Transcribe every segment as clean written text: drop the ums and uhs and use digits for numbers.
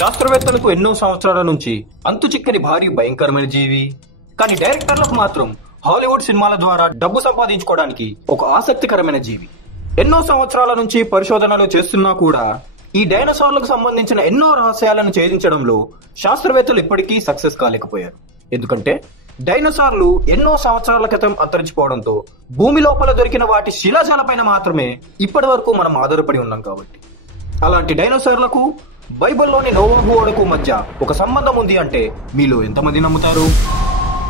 శాస్త్రవేత్తలకు ఎన్నో సంవత్సరాల నుంచి అంతు చిక్కని భారీ భయంకరమైన జీవి. కానీ డైరెక్టర్లకు మాత్రం హాలీవుడ్ సినిమాల ద్వారా డబ్బు సంపాదించుకోవడానికి ఒక ఆసక్తికరమైన జీవి. ఎన్నో సంవత్సరాల నుంచి పరిశోధనలు చేస్తున్నా కూడా ఈ డైనోసార్లకు సంబంధించిన ఎన్నో రహస్యాలను ఛేదించడంలో శాస్త్రవేత్తలు ఇప్పటికీ సక్సెస్ కాలేకపోయారు. ఎందుకంటే డైనోసార్లు ఎన్నో సంవత్సరాల క్రితం అంతరించిపోవడంతో భూమి లోపల దొరికిన వాటి శిలాజాలపైన మాత్రమే ఇప్పటి వరకు మనం ఆధారపడి ఉన్నాం. కాబట్టి అలాంటి డైనోసార్లకు బైబిల్లోని నోవాహు ఓడకు మధ్య ఒక సంబంధం ఉంది అంటే మీలో ఎంతమంది నమ్ముతారు?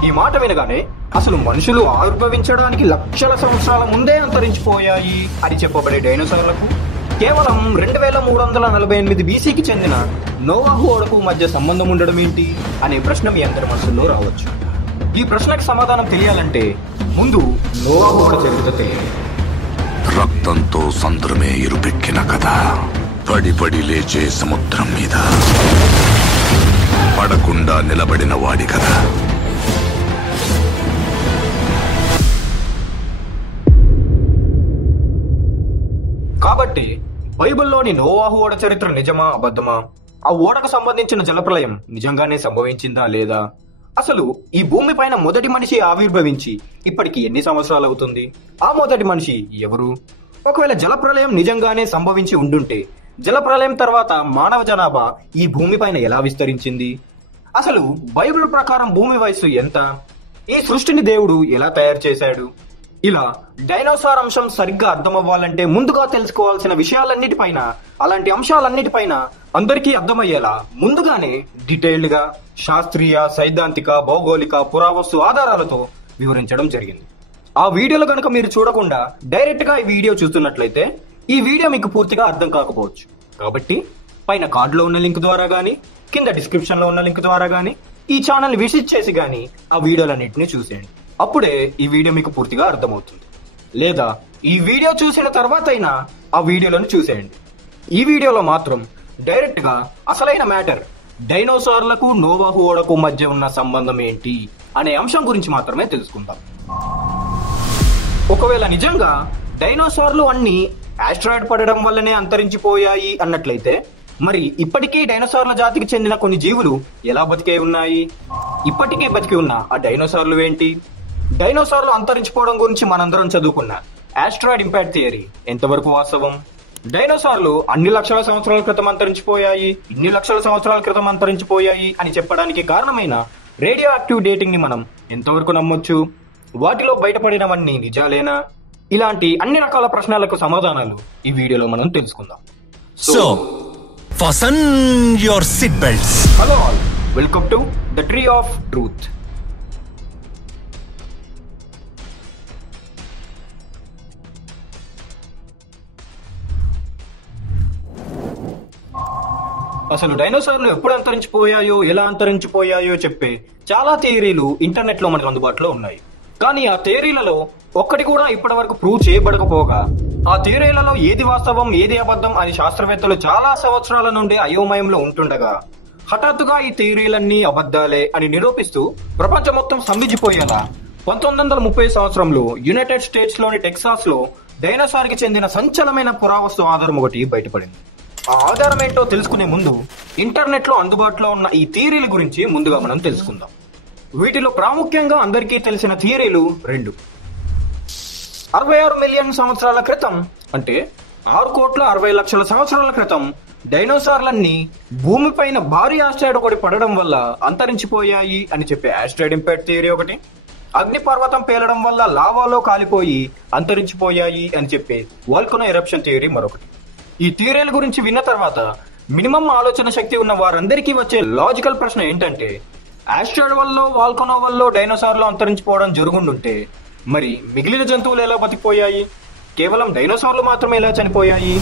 ఈ మాట వినగానే అసలు మనుషులు ఆవిర్భవించడానికి లక్షల సంవత్సరాల ముందే అంతరించిపోయాయి అని చెప్పబడే డైనోసార్లకు కేవలం 2348 బీసీకి చెందిన నోవాహు ఓడకు మధ్య సంబంధం ఉండడం ఏంటి అనే ప్రశ్న మీ అందరి మనసులో రావచ్చు. ఈ ప్రశ్నకు సమాధానం తెలియాలంటే ముందు నోవాహు ఓడ చరిత్ర తెలియాలి. రక్తంతో సంద్రమే ఇరుపెక్కిన కథ, పడి పడి లేచే సముద్రం మీద పడకుండా నిలబడిన వాడి కథ. కాబట్టి బైబిల్లోని నోవాహు ఓడ చరిత్ర నిజమా అబద్ధమా? ఆ ఓడకు సంబంధించిన జలప్రలయం నిజంగానే సంభవించిందా లేదా? అసలు ఈ భూమి పైన మొదటి మనిషి ఆవిర్భవించి ఇప్పటికి ఎన్ని సంవత్సరాలు అవుతుంది? ఆ మొదటి మనిషి ఎవరు? ఒకవేళ జలప్రలయం నిజంగానే సంభవించి ఉండుంటే జలప్రలయం తర్వాత మానవ జనాభా ఈ భూమి పైన ఎలా విస్తరించింది? అసలు బైబిల్ ప్రకారం భూమి వయస్సు ఎంత? ఈ సృష్టిని దేవుడు ఎలా తయారు చేశాడు? ఇలా డైనోసార్ అంశం సరిగ్గా అర్థమవ్వాలంటే ముందుగా తెలుసుకోవాల్సిన విషయాలన్నిటిపైన, అలాంటి అంశాలన్నిటిపైన అందరికీ అర్థమయ్యేలా ముందుగానే డీటెయిల్డ్ గా శాస్త్రీయ, సైద్ధాంతిక, భౌగోళిక, పురావస్తు ఆధారాలతో వివరించడం జరిగింది. ఆ వీడియోలు కనుక మీరు చూడకుండా డైరెక్ట్ గా ఈ వీడియో చూస్తున్నట్లయితే ఈ వీడియో మీకు పూర్తిగా అర్థం కాకపోవచ్చు. కాబట్టి పైన కార్డులో ఉన్న లింక్ ద్వారా గానీ, కింద డిస్క్రిప్షన్ లో ఉన్న లింక్ ద్వారా గానీ, ఈ ఛానల్ విజిట్ చేసి గానీ ఆ వీడియోలన్నింటినీ చూసేయండి. అప్పుడే ఈ వీడియో మీకు పూర్తిగా అర్థమవుతుంది. లేదా ఈ వీడియో చూసిన తర్వాత అయినా ఆ వీడియోలను చూసేయండి. ఈ వీడియోలో మాత్రం డైరెక్ట్ గా అసలైన మ్యాటర్, డైనోసార్లకు నోవాహు ఓడకు మధ్య ఉన్న సంబంధం ఏంటి అనే అంశం గురించి మాత్రమే తెలుసుకుందాం. ఒకవేళ నిజంగా డైనోసార్లు అన్ని ఆస్ట్రాయిడ్ పడడం వల్లనే అంతరించిపోయాయి అన్నట్లయితే మరి ఇప్పటికీ డైనోసార్ల జాతికి చెందిన కొన్ని జీవులు ఎలా బతికే ఉన్నాయి? ఇప్పటికే బతికి ఉన్న ఆ డైనోసార్లు ఏంటి? డైనోసార్లు అంతరించిపోవడం గురించి మనందరం చదువుకున్న ఆస్ట్రాయిడ్ ఇంపాక్ట్ థియరీ ఎంతవరకు వాస్తవం? డైనోసార్లు అన్ని లక్షల సంవత్సరాల క్రితం అంతరించిపోయాయి, ఇన్ని లక్షల సంవత్సరాల క్రితం అంతరించిపోయాయి అని చెప్పడానికి కారణమైన రేడియో యాక్టివ్ డేటింగ్ ని మనం ఎంతవరకు నమ్మొచ్చు? వాటిలో బయటపడినవన్నీ నిజాలేనా? ఇలాంటి అన్ని రకాల ప్రశ్నలకు సమాధానాలు ఈ వీడియోలో మనం తెలుసుకుందాం. So, fasten your seat belts. Hello all, welcome to the tree of truth. అసలు డైనోసార్లు ఎప్పుడు అంతరించిపోయాయో, ఎలా అంతరించిపోయాయో చెప్పే చాలా థియరీలు ఇంటర్నెట్ లో మనకు అందుబాటులో ఉన్నాయి. కానీ ఆ థియరీలలో ఒక్కటి కూడా ఇప్పటి వరకు ప్రూవ్ చేయబడకపోగా, ఆ థియరీలలో ఏది వాస్తవం ఏది అబద్ధం అని శాస్త్రవేత్తలు చాలా సంవత్సరాల నుండి అయోమయంలో ఉంటుండగా హఠాత్తుగా ఈ థియరీలన్నీ అబద్ధాలే అని నిరూపిస్తూ ప్రపంచం మొత్తం స్తంభించిపోయేలా 1930 సంవత్సరంలో యునైటెడ్ స్టేట్స్ లోని టెక్సాస్ లో డైనోసార్ కి చెందిన సంచలనమైన పురావస్తు ఆధారం ఒకటి బయటపడింది. ఆ ఆధారం ఏంటో తెలుసుకునే ముందు ఇంటర్నెట్ లో అందుబాటులో ఉన్న ఈ థియరీల గురించి ముందుగా మనం తెలుసుకుందాం. వీటిలో ప్రాముఖ్యంగా అందరికీ తెలిసిన థియరీలు రెండు. 66 మిలియన్ సంవత్సరాల క్రితం, అంటే 6,60,00,000 సంవత్సరాల క్రితం డైనోసార్లన్నీ భూమిపైన భారీ ఆస్ట్రాయిడ్ ఒకటి పడడం వల్ల అంతరించిపోయాయి అని చెప్పే ఆస్ట్రాయిడ్ ఇంపాక్ట్ థియరీ ఒకటి. అగ్నిపర్వతం పేలడం వల్ల లావాలో కాలిపోయి అంతరించిపోయాయి అని చెప్పే వాల్కనో ఎరప్షన్ థియరీ మరొకటి. ఈ థియరీల గురించి విన్న తర్వాత మినిమం ఆలోచన శక్తి ఉన్న వారందరికీ వచ్చే లాజికల్ ప్రశ్న ఏంటంటే, ఆస్ట్రాయిడ్ వల్ల, వాల్కనో వల్ల డైనోసార్లు అంతరించిపోవడం జరుగుండుంటే మరి మిగిలిన జంతువులు ఎలా బతికిపోయాయి? కేవలం డైనోసార్లు మాత్రమే ఎలా చనిపోయాయి?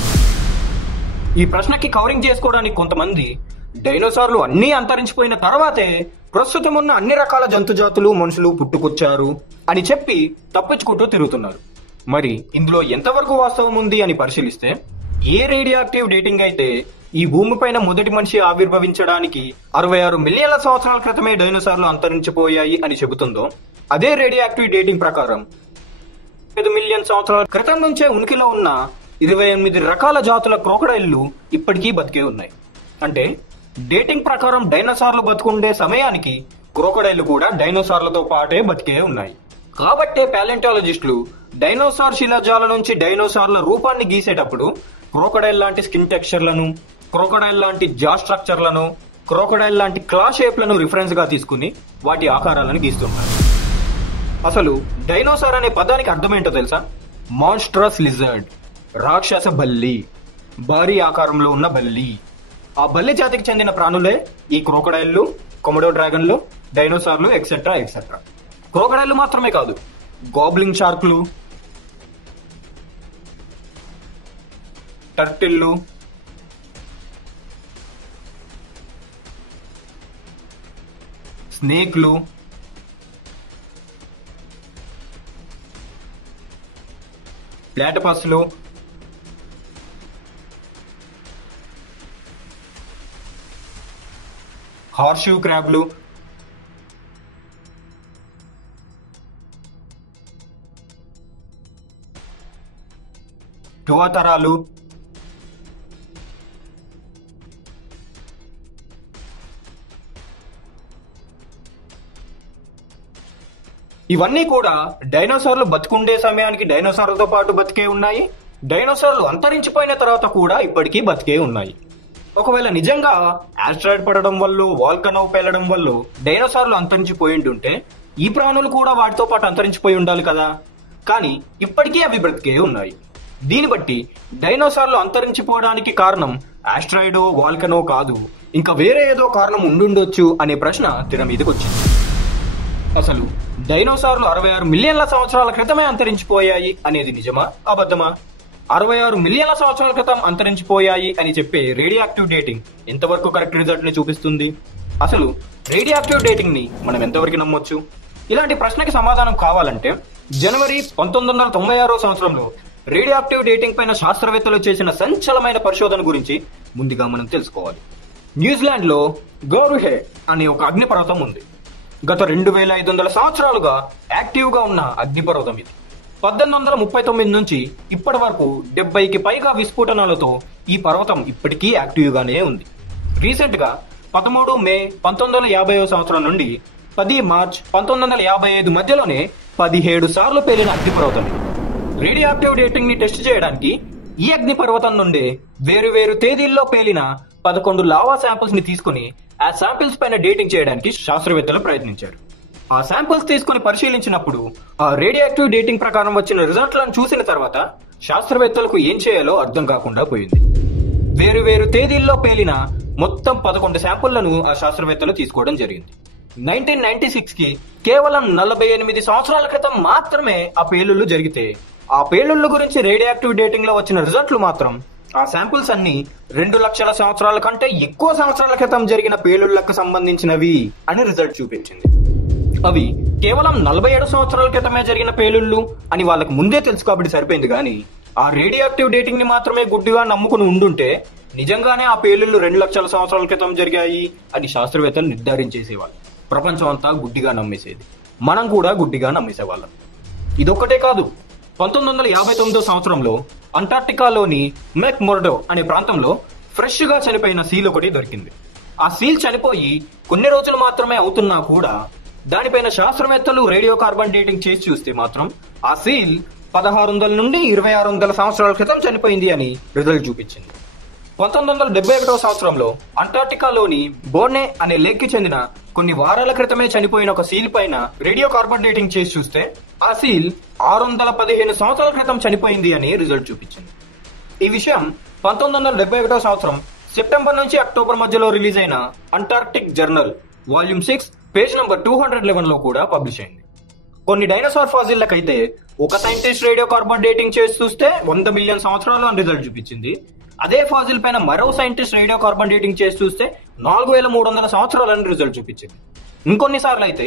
ఈ ప్రశ్నకి కవరింగ్ చేసుకోవడానికి కొంతమంది డైనోసార్లు అన్నీ అంతరించిపోయిన తర్వాతే ప్రస్తుతం ఉన్న అన్ని రకాల జంతుజాతులు, మనుషులు పుట్టుకొచ్చారు అని చెప్పి తప్పించుకుంటూ తిరుగుతున్నారు. మరి ఇందులో ఎంతవరకు వాస్తవం ఉంది అని పరిశీలిస్తే, ఏ రేడియో యాక్టివ్ డేటింగ్ అయితే ఈ భూమిపైన మొదటి మనిషి ఆవిర్భవించడానికి 66 మిలియన్ల సంవత్సరాల క్రితమే డైనోసార్లు అంతరించిపోయాయి అని చెబుతుందో, అదే రేడియో యాక్టివ్ డేటింగ్ ప్రకారం 5 మిలియన్ సంవత్సరాల క్రితం నుంచే ఉనికిలో ఉన్న 28 రకాల జాతుల క్రోకడైల్లు ఇప్పటికీ బతికే ఉన్నాయి. అంటే డేటింగ్ ప్రకారం డైనోసార్లు బతుకుండే సమయానికి క్రోకడైళ్లు కూడా డైనోసార్లతో పాటే బతికే ఉన్నాయి. కాబట్టే ప్యాలెంటాలజిస్టులు డైనోసార్ శిలాజాల నుంచి డైనోసార్ల రూపాన్ని గీసేటప్పుడు క్రోకడైల్ లాంటి స్కిన్ టెక్స్చర్లను, క్రోకడైల్ లాంటి జా స్ట్రక్చర్లను, క్రోకడైల్ లాంటి క్లా షేప్లను రిఫరెన్స్ గా తీసుకుని వాటి ఆకారాలను గీస్తున్నారు. అసలు డైనోసార్ అనే పదానికి అర్థమేంటో తెలుసా? మాన్స్ట్రస్ లిజర్డ్, రాక్షస బల్లి, భారీ ఆకారంలో ఉన్న బల్లి. ఆ బల్లి జాతికి చెందిన ప్రాణులే ఈ క్రోకడైల్లు, కొమడో డ్రాగన్లు, డైనోసార్లు ఎక్సెట్రా ఎక్సెట్రా. క్రోకడైల్లు మాత్రమే కాదు, గాబ్లింగ్ షార్క్లు, టర్టిల్లు, స్నేక్లు, ప్లాటపస్లు, హార్షూ క్రాబ్లు, టువాతరాలు, ఇవన్నీ కూడా డైనోసార్లు బతుకుండే సమయానికి డైనోసార్లతో పాటు బతికే ఉన్నాయి. డైనోసార్లు అంతరించిపోయిన తర్వాత కూడా ఇప్పటికీ బతికే ఉన్నాయి. ఒకవేళ నిజంగా ఆస్ట్రాయిడ్ పడడం వల్ల, వాల్కనో పేలడం వల్ల డైనోసార్లు అంతరించిపోయి ఉంటే ఈ ప్రాణులు కూడా వాటితో పాటు అంతరించిపోయి ఉండాలి కదా. కానీ ఇప్పటికీ అవి బ్రతికే ఉన్నాయి. దీన్ని బట్టి డైనోసార్లు అంతరించిపోవడానికి కారణం ఆస్ట్రాయిడో వాల్కనో కాదు, ఇంకా వేరే ఏదో కారణం ఉండుండొచ్చు అనే ప్రశ్న తెర మీదకి వచ్చింది. అసలు డైనోసార్లు 66 మిలియన్ల సంవత్సరాల క్రితమే అంతరించిపోయాయి అనేది నిజమా అబద్ధమా? 66 మిలియన్ల సంవత్సరాల క్రితం అంతరించిపోయాయి అని చెప్పే రేడియాక్టివ్ డేటింగ్ ఎంతవరకు కరెక్ట్ రిజల్ట్ ని చూపిస్తుంది? అసలు రేడియాక్టివ్ డేటింగ్ ని మనం ఎంతవరకు నమ్మొచ్చు? ఇలాంటి ప్రశ్నకి సమాధానం కావాలంటే జనవరి 1996 సంవత్సరంలో రేడియాక్టివ్ డేటింగ్ పైన శాస్త్రవేత్తలు చేసిన సంచలనమైన పరిశోధన గురించి ముందుగా మనం తెలుసుకోవాలి. న్యూజిలాండ్ లో గోరుహే అనే ఒక అగ్నిపర్వతం ఉంది. గత 2500 సంవత్సరాలుగా యాక్టివ్ గా ఉన్న అగ్నిపర్వతం ఇది. 1839 నుంచి ఇప్పటి వరకు 70కి పైగా విస్ఫోటనాలతో ఈ పర్వతం ఇప్పటికీ యాక్టివ్ గానే ఉంది. రీసెంట్ గా 13 మే 1950 సంవత్సరం నుండి 10 మార్చ్ 1955 మధ్యలోనే 17 సార్లు పేలిన అగ్నిపర్వతం ఇది. రేడియాక్టివ్ డేటింగ్ ని టెస్ట్ చేయడానికి ఈ అగ్నిపర్వతం నుండి వేరు తేదీల్లో పేలిన 11 లావా శాంపిల్స్ ని తీసుకుని ఆ శాంపిల్స్ పైన డేటింగ్ చేయడానికి శాస్త్రవేత్తలు ప్రయత్నించారు. ఆ శాంపిల్స్ తీసుకుని పరిశీలించినప్పుడు ఆ రేడియాక్టివ్ డేటింగ్ ప్రకారం వచ్చిన రిజల్ట్లను చూసిన తర్వాత శాస్త్రవేత్తలకు ఏం చేయాలో అర్థం కాకుండా పోయింది. వేరు తేదీల్లో పేలిన మొత్తం 11 శాంపుళ్లను ఆ శాస్త్రవేత్తలు తీసుకోవడం జరిగింది. 1996 కి కేవలం 48 సంవత్సరాల క్రితం మాత్రమే ఆ పేలుళ్లు జరిగితే ఆ పేలుళ్ల గురించి రేడియాక్టివ్ డేటింగ్ లో వచ్చిన రిజల్ట్లు మాత్రం ఆ శాంపుల్స్ అన్ని 2 లక్షల సంవత్సరాల కంటే ఎక్కువ సంవత్సరాల క్రితం జరిగిన పేలుళ్లకు సంబంధించినవి అని రిజల్ట్ చూపించింది. అవి కేవలం 47 సంవత్సరాల క్రితమే జరిగిన పేలుళ్లు అని వాళ్ళకు ముందే తెలుసు కాబట్టి సరిపోయింది. కానీ ఆ రేడియాక్టివ్ డేటింగ్ ని మాత్రమే గుడ్డిగా నమ్ముకుని ఉండుంటే నిజంగానే ఆ పేలుళ్లు 2 లక్షల సంవత్సరాల క్రితం జరిగాయి అని శాస్త్రవేత్తలు నిర్ధారించేసేవాళ్ళు. ప్రపంచం అంతా గుడ్డిగా నమ్మేసేది, మనం కూడా గుడ్డిగా నమ్మేసేవాళ్ళం. ఇదొక్కటే కాదు, 1959 సంవత్సరంలో అంటార్క్టికాలోని మెక్ మొర్డో అనే ప్రాంతంలో ఫ్రెష్ గా చనిపోయిన సీల్ ఒకటి దొరికింది. ఆ సీల్ చనిపోయి కొన్ని రోజులు మాత్రమే అవుతున్నా కూడా దానిపైన శాస్త్రవేత్తలు రేడియో కార్బన్ డేటింగ్ చేసి చూస్తే మాత్రం ఆ సీల్ 1600 నుండి 2600 సంవత్సరాల క్రితం చనిపోయింది అని రిజల్ట్ చూపించింది. 1971 సంవత్సరంలో అంటార్క్టికాలోని బోర్నే అనే లేక్ కి చెందిన కొన్ని వారాల క్రితమే చనిపోయిన ఒక సీల్ పైన రేడియో కార్బన్ డేటింగ్ చేసి చూస్తే ఆ సీల్ 615 సంవత్సరాల క్రితం చనిపోయింది అని రిజల్ట్ చూపించింది. ఈ విషయం 1971 సంవత్సరం సెప్టెంబర్ నుంచి అక్టోబర్ మధ్యలో రిలీజ్ అయిన Antarctic journal volume 6 page number 211 లో కూడా పబ్లిష్ అయింది. కొన్ని డైనోసార్ ఫాజిల్లకైతే ఒక సైంటిస్ట్ రేడియో కార్బన్ డేటింగ్ చేసి చూస్తే 100 మిలియన్ సంవత్సరాలు అని రిజల్ట్ చూపించింది. అదే ఫాజిల్ పైన మరో సైంటిస్ట్ రేడియో కార్బన్ డేటింగ్ చేసి చూస్తే 4300 సంవత్సరాలని రిజల్ట్ చూపించింది. ఇంకొన్నిసార్లు అయితే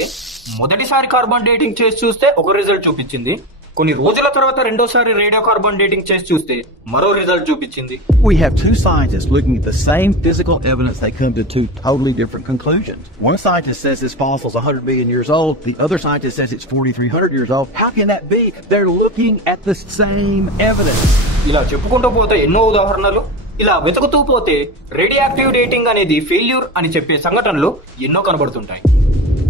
మొదటిసారి కార్బన్ డేటింగ్ చేసి చూస్తే ఒక రిజల్ట్ చూపించింది, కొన్ని రోజుల తర్వాత రెండోసారి రేడియో కార్బన్ డేటింగ్ చేసి చూస్తే మరో రిజల్ట్ చూపించింది. We have two scientists looking at the same physical evidence. They come to two totally different conclusions. One scientist says this fossil is 100 million years old. The other scientist says it's 4,300 years old. How can that be? They're looking at the same evidence. ఇలా చెప్పుకుంటూ పోతే ఎన్నో ఉదాహరణలు. ఇలా వెతుకుతూ పోతే radioactive dating అనేది failure అని చెప్పే సంఘటనలు ఎన్నో కనబడుతుంటాయి.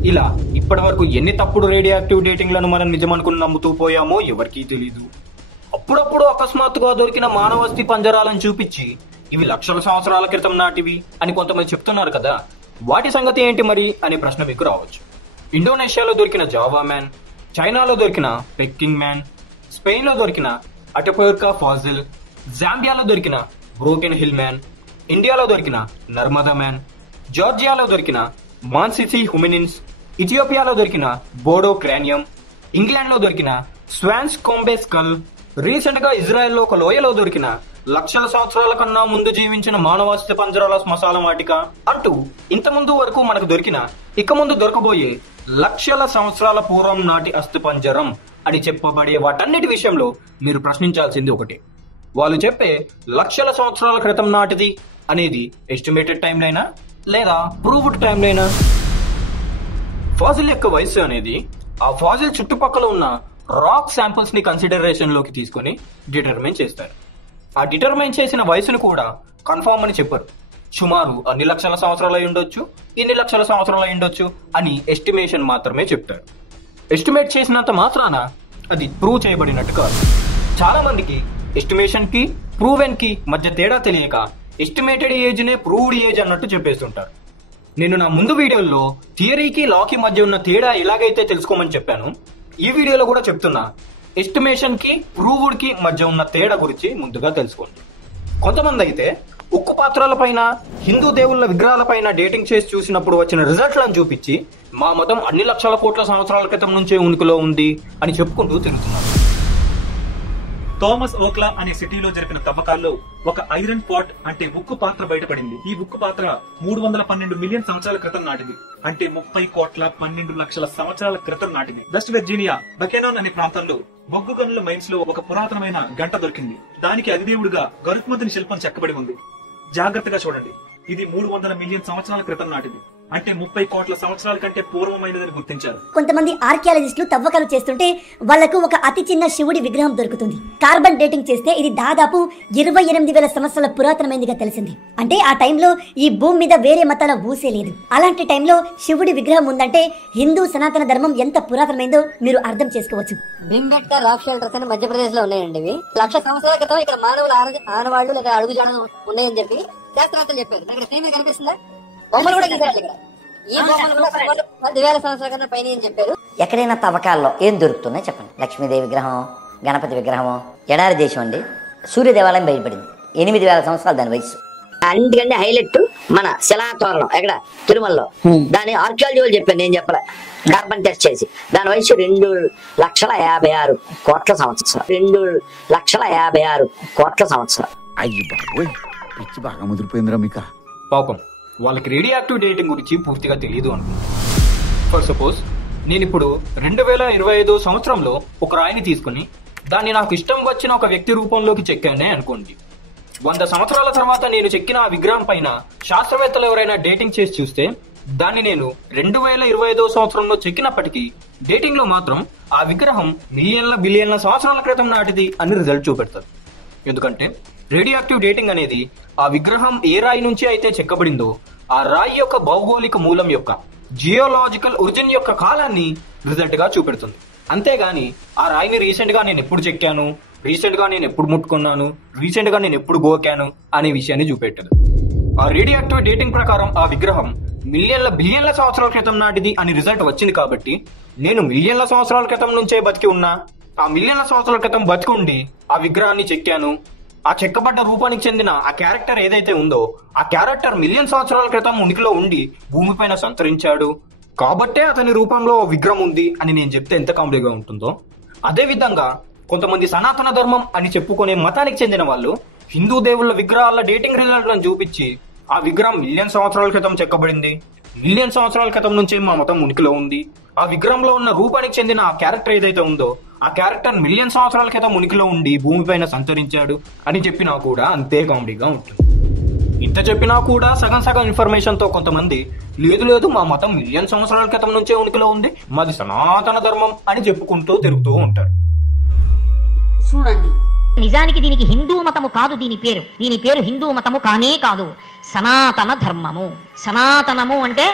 ఇలా ఇప్పటి వరకు ఎన్ని తప్పుడు రేడియాక్టివ్ డేటింగ్లను మనం నిజమనుకుని నమ్ముతూ పోయామో ఎవరికీ తెలీదు. అప్పుడప్పుడు అకస్మాత్తుగా దొరికిన మానవస్తి పంజరాలను చూపించి ఇవి లక్షల సంవత్సరాల క్రితం నాటివి అని కొంతమంది చెప్తున్నారు కదా, వాటి సంగతి ఏంటి మరి అనే ప్రశ్న మీకు రావచ్చు. ఇండోనేషియాలో దొరికిన జావా మ్యాన్, చైనాలో దొరికిన పెక్కింగ్ మ్యాన్, స్పెయిన్ లో దొరికిన అటపోర్కా ఫాజిల్, జాంబియాలో దొరికిన బ్రోకెన్ హిల్ మ్యాన్, ఇండియాలో దొరికిన నర్మదా మ్యాన్, జార్జియాలో దొరికిన మాన్సిసి హుమినిన్స్, ఇథియోపియాలో దొరికిన బోడో క్రానియం, ఇంగ్లాండ్ లో దొరికిన స్వాన్స్ కోంబే స్కల్, రీసెంట్ గా ఇజ్రాయెల్ లో ఒక లోయలో దొరికిన లక్షల సంవత్సరాల కన్నా ముందు జీవించిన మానవాస్తి పంజరాల శ్మశాన వాటిక అంటూ ఇంత ముందు వరకు మనకు దొరికిన, ఇక ముందు దొరకబోయే లక్షల సంవత్సరాల పూర్వం నాటి అస్థి పంజరం అని చెప్పబడే వాటన్నిటి విషయంలో మీరు ప్రశ్నించాల్సింది ఒకటి. వాళ్ళు చెప్పే లక్షల సంవత్సరాల క్రితం నాటిది అనేది ఎస్టిమేటెడ్ టైం లైనా లేదా ప్రూవ్డ్ టైం లైనా? ఫాజిల్ యొక్క వయసు అనేది ఆ ఫాజిల్ చుట్టుపక్కల ఉన్న రాక్ శాంపుల్స్ ని కన్సిడరేషన్ లోకి తీసుకుని డిటర్మైన్ చేస్తారు. ఆ డిటర్మైన్ చేసిన వయసును కూడా కన్ఫర్మ్ అని చెప్పరు. సుమారు అన్ని లక్షల సంవత్సరాలు అయి ఉండొచ్చు, ఇన్ని లక్షల సంవత్సరాలు అయి ఉండొచ్చు అని ఎస్టిమేషన్ మాత్రమే చెప్తారు. ఎస్టిమేట్ చేసినంత మాత్రాన అది ప్రూవ్ చేయబడినట్టు కాదు. చాలా మందికి ఎస్టిమేషన్ కి ప్రూవెన్ కి మధ్య తేడా తెలియక ఎస్టిమేటెడ్ ఏజ్ నే ప్రూవ్డ్ ఏజ్ అన్నట్టు చెప్పేస్తుంటారు. నేను నా ముందు వీడియోలో థియరీకి లాకి మధ్య ఉన్న తేడా ఎలాగైతే తెలుసుకోమని చెప్పాను, ఈ వీడియోలో కూడా చెప్తున్నా. ఎస్టిమేషన్ కి ప్రూవ్డ్ కి మధ్య ఉన్న తేడా గురించి ముందుగా తెలుసుకోండి. కొంతమంది అయితే ఉక్కు పాత్రల పైన, హిందూ దేవుళ్ళ విగ్రహాల పైన డేటింగ్ చేసి చూసినప్పుడు వచ్చిన రిజల్ట్లను చూపించి మా మతం అన్ని లక్షల కోట్ల సంవత్సరాల క్రితం నుంచే ఉనికిలో ఉంది అని చెప్పుకుంటూ తిరుగుతున్నారు. థామస్ ఓక్లా అనే సిటీలో జరిపిన తవ్వకాల్లో ఒక ఐరన్ పాట్ అంటే ఉక్కు పాత్ర బయటపడింది. ఈ ఉక్కు పాత్ర 312 మిలియన్ సంవత్సరాల క్రితం నాటిది, అంటే 30,12,00,000 సంవత్సరాల క్రితం నాటిది. వెస్ట్ వెర్జీనియా బకెనాన్ అనే ప్రాంతంలో బొగ్గు గనుల మైన్స్ లో ఒక పురాతనమైన గంట దొరికింది. దానికి అధిదేవుడుగా గరుత్మంతుని శిల్పం చెక్కబడి ఉంది. జాగ్రత్తగా చూడండి, ఇది 300 మిలియన్ సంవత్సరాల క్రితం నాటిది, అంటే 30 కోట్ల సంవత్సరాల కంటే పూర్వమైనదని గుర్తించారు. కొంతమంది ఆర్కియాలజిస్టులు తవ్వకాలు చేస్తుంటే వాళ్లకు ఒక అతి చిన్న శివుడి విగ్రహం దొరుకుతుంది. కార్బన్ డేటింగ్ చేస్తే ఇది దాదాపు 28,000 సంవత్సరాల పురాతనమైనదిగా తెలిసింది. అంటే ఆ టైంలో ఈ భూమి మీద వేరే మతాల ఊసే లేదు. అలాంటి టైంలో శివుడి విగ్రహం ఉందంటే హిందూ సనాతన ధర్మం ఎంత పురాతనమైందో మీరు అర్థం చేసుకోవచ్చు. భీంబెట్కా రాక్ షెల్టర్స్ అని మధ్యప్రదేశ్ లో ఉన్నాయండి. ఇవి 1,00,000 సంవత్సరాల క్రితం ఇక్కడ మానవుల ఆనవాళ్లు లేదా అడుగుజాడలు ఉన్నాయని చెప్పి శాస్త్రవేత్తలు చెప్పారు. దగ్గర స్క్రీన్ మీద కనిపిస్తుందా? బొమ్మలు కూడా గీశారు. ఇక్కడ ఈ బొమ్మలు కూడా 10,000 సంవత్సరాల క్రితం పైన అని చెప్పారు. ఎక్కడైనా తవ్వకాల్లో ఏం దొరుకుతున్నాయి చెప్పండి. లక్ష్మీదేవి విగ్రహం, గణపతి విగ్రహము, ఎడారి దేశం అండి, సూర్య దేవాలయం బయటపడింది. 8,000 సంవత్సరాలు దాని వయసు. అన్నిటికంటే హైలైట్ మన శిలాతోరణం ఎక్కడ తిరుమలలో, దాని ఆర్కియాలజీ వాళ్ళు చెప్పారు, నేను చెప్పలే. కార్బన్ టెస్ట్ చేసి దాని వయసు 2,56,000 కోట్ల సంవత్సరాలు. 2,56,000 కోట్ల సంవత్సరాలు. అయ్యి బాబోయ్, పిచ్చి బాగా ముదిరిపోయిందిరా మీకు. పాపం వాళ్ళకి రేడియాక్టివ్ డేటింగ్ గురించి పూర్తిగా తెలియదు అనుకుంటున్నాను. ఫర్ సపోజ్ నేను ఇప్పుడు 2025 సంవత్సరంలో ఒక రాయిని తీసుకుని దాన్ని నాకు ఇష్టం వచ్చిన ఒక వ్యక్తి రూపంలోకి చెక్కానే అనుకోండి. 100 సంవత్సరాల తర్వాత నేను చెక్కిన ఆ విగ్రహం పైన శాస్త్రవేత్తలు ఎవరైనా డేటింగ్ చేసి చూస్తే దాన్ని నేను 2025 సంవత్సరంలో చెక్కినప్పటికీ డేటింగ్ లో మాత్రం ఆ విగ్రహం మిలియన్ల బిలియన్ల సంవత్సరాల క్రితం నాటిది అని రిజల్ట్ చూపెడతారు. ఎందుకంటే రేడియాక్టివ్ డేటింగ్ అనేది ఆ విగ్రహం ఏ రాయి నుంచి అయితే చెక్కబడిందో ఆ రాయి యొక్క భౌగోళిక మూలం యొక్క జియోలాజికల్ ఒరిజిన్ యొక్క కాలాన్ని రిజల్ట్ గా చూపెడుతుంది. అంతేగాని ఆ రాయిని రీసెంట్ గా నేను ఎప్పుడు చెక్కాను, రీసెంట్ గా నేను ఎప్పుడు ముట్టుకున్నాను, రీసెంట్ గా నేను ఎప్పుడు గోకాను అనే విషయాన్ని చూపెట్టదు. ఆ రేడియాక్టివ్ డేటింగ్ ప్రకారం ఆ విగ్రహం మిలియన్ల బిలియన్ల సంవత్సరాల క్రితం నాటిది అని రిజల్ట్ వచ్చింది కాబట్టి నేను మిలియన్ల సంవత్సరాల క్రితం నుంచే బతికి ఉన్నా, ఆ మిలియన్ల సంవత్సరాల క్రితం బతికి ఉండి ఆ విగ్రహాన్ని చెక్కాను. ఆ చెక్కబడ్డ రూపానికి చెందిన ఆ క్యారెక్టర్ ఏదైతే ఉందో ఆ క్యారెక్టర్ మిలియన్ సంవత్సరాల క్రితం ఉనికిలో ఉండి భూమిపైన సంతరించాడు కాబట్టే అతని రూపంలో విగ్రహం ఉంది అని నేను చెప్తే ఎంత కామెడీగా ఉంటుందో, అదే విధంగా కొంతమంది సనాతన ధర్మం అని చెప్పుకునే మతానికి చెందిన వాళ్ళు హిందూ దేవుళ్ళ విగ్రహాల డేటింగ్ రిజల్ట్లను చూపించి ఆ విగ్రహం మిలియన్ సంవత్సరాల క్రితం చెక్కబడింది, మిలియన్ సంవత్సరాల క్రితం నుంచే మా మతం ఉనికిలో ఉంది, ఆ విగ్రహంలో ఉన్న రూపానికి చెందిన ఆ క్యారెక్టర్ ఏదైతే ఉందో ఆ క్యారెక్టర్ మిలియన్ సంవత్సరాల క్రితం ఉనికిలో ఉండి భూమిపైన సంచరించాడు అని చెప్పినా కూడా అంతే కామెడీగా ఉంటుంది. ఇంత చెప్పినా కూడా సగం సగం ఇన్ఫర్మేషన్ తో కొంతమంది లేదు మా మతం మిలియన్ సంవత్సరాల క్రితం నుంచే ఉనికిలో ఉంది, మాది సనాతన ధర్మం అని చెప్పుకుంటూ తిరుగుతూ ఉంటారు. చూడండి, నిజానికి దీనికి హిందూ మతము కాదు దీని పేరు హిందూ మతము కానే కాదు, సనాతన ధర్మము. సనాతనము అంటే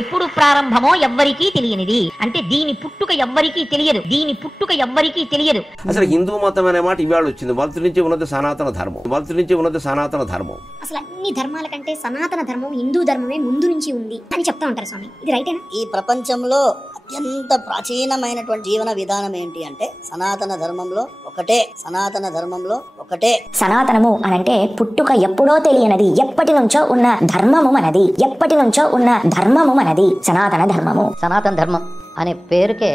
ఎప్పుడు ప్రారంభమో ఎవ్వరికీ తెలియనిది, అంటే దీని పుట్టుక ఎవ్వరికీ తెలియదు. అసలు హిందూ మతం అనే మాట ఇవాళ వచ్చింది. మొదటి నుంచి ఉన్నది సనాతన ధర్మం. అసలు అన్ని ధర్మాల కంటే సనాతన ధర్మం హిందూ ధర్మమే ముందు నుంచి ఉంది అని చెప్తా ఉంటారు స్వామి. ఇది రైటేనా? ఈ ప్రపంచంలో అత్యంత ప్రాచీనమైనటువంటి జీవన విధానం ఏంటి అంటే సనాతన ధర్మంలో ఒకటే. సనాతనము అనంటే పుట్టుక ఎప్పుడో తెలియనది, ఎప్పటి నుంచో ఉన్న ధర్మము మనది సనాతన ధర్మము. సనాతన ధర్మం అనే పేరుకే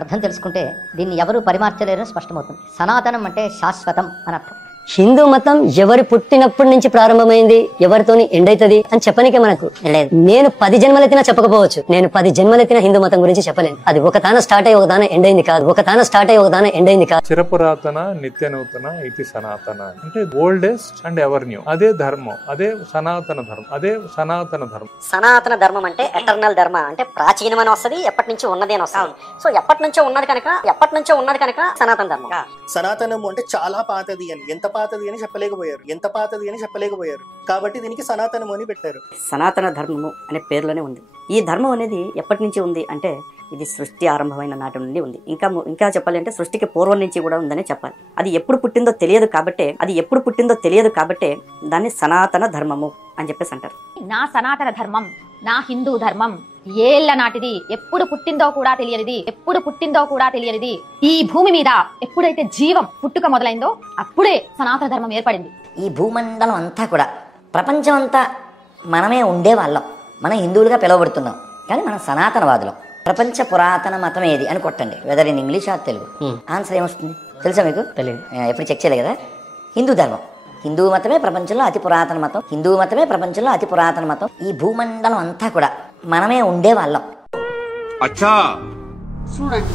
అర్థం తెలుసుకుంటే దీన్ని ఎవరు పరిమార్చలేరని స్పష్టమవుతుంది. సనాతనం అంటే శాశ్వతం అని అర్థం. హిందూ మతం ఎవరు పుట్టినప్పటి నుంచి ప్రారంభమైంది, ఎవరితోని ఎండ్ అవుతుంది అని చెప్పనికే మనకు లేదు. నేను 10 జన్మలెత్తినా చెప్పకపోవచ్చు, నేను 10 జన్మలెత్తిన హిందూ మతం గురించి చెప్పలేను. అది ఒక తాన స్టార్ట్ అయ్యి ఒక తాన ఎండ్ అయింది కాదు. చిరపురాతన నిత్య నూతన ఇది సనాతన అంటే ఓల్డెస్ట్ అండ్ ఎవర్ న్యూ. అదే ధర్మం, అదే సనాతన ధర్మం. సనాతన ధర్మం అంటే ఎటర్నల్ ధర్మ, అంటే ప్రాచీనం అని వస్తుంది, ఎప్పటి నుంచి ఉన్నది అని వస్తుంది. సో ఎప్పటి నుంచో ఉన్నది కనుక సనాతన ధర్మం. సనాతనము అంటే చాలా పాతది అని, ఎంత పాతది అని చెప్పలేకపోయారు. కాబట్టి దీనికి సనాతనము అని పెట్టారు. సనాతన ధర్మము అనే పేరులోనే ఉంది. ఈ ధర్మం అనేది ఎప్పటి నుంచి ఉంది అంటే ఇది సృష్టి ఆరంభమైన నాటి నుండి ఉంది. ఇంకా చెప్పాలి అంటే సృష్టికి పూర్వం నుంచి కూడా ఉందనే చెప్పాలి. అది ఎప్పుడు పుట్టిందో తెలియదు కాబట్టే దాన్ని సనాతన ధర్మము అని చెప్పేసి అంటారు. నా సనాతన ధర్మం, నా హిందూ ధర్మం ఏళ్ల నాటిది, ఎప్పుడు పుట్టిందో కూడా తెలియనిది. ఈ భూమి మీద ఎప్పుడైతే జీవం పుట్టుక మొదలైందో అప్పుడే సనాతన ధర్మం ఏర్పడింది. ఈ భూమండలం అంతా కూడా, ప్రపంచం అంతా మనమే ఉండేవాళ్ళం. మనం హిందువులుగా పిలువబడుతున్నాం, కానీ మనం సనాతనవాదులం. ప్రపంచ పురాతన మతం ఏది అని కొట్టండి, whether in English or Telugu. Answer ఏమొస్తుంది తెలుసా మీకు? తెలియదు, ఎప్పుడు చెక్ చేయలేదు కదా. హిందూ ధర్మం, హిందూ మతమే ప్రపంచంలో అతి పురాతన మతం. ఈ భూమండలం అంతా కూడా మనమే ఉండేవాళ్ళం. అచ్చా చూడండి,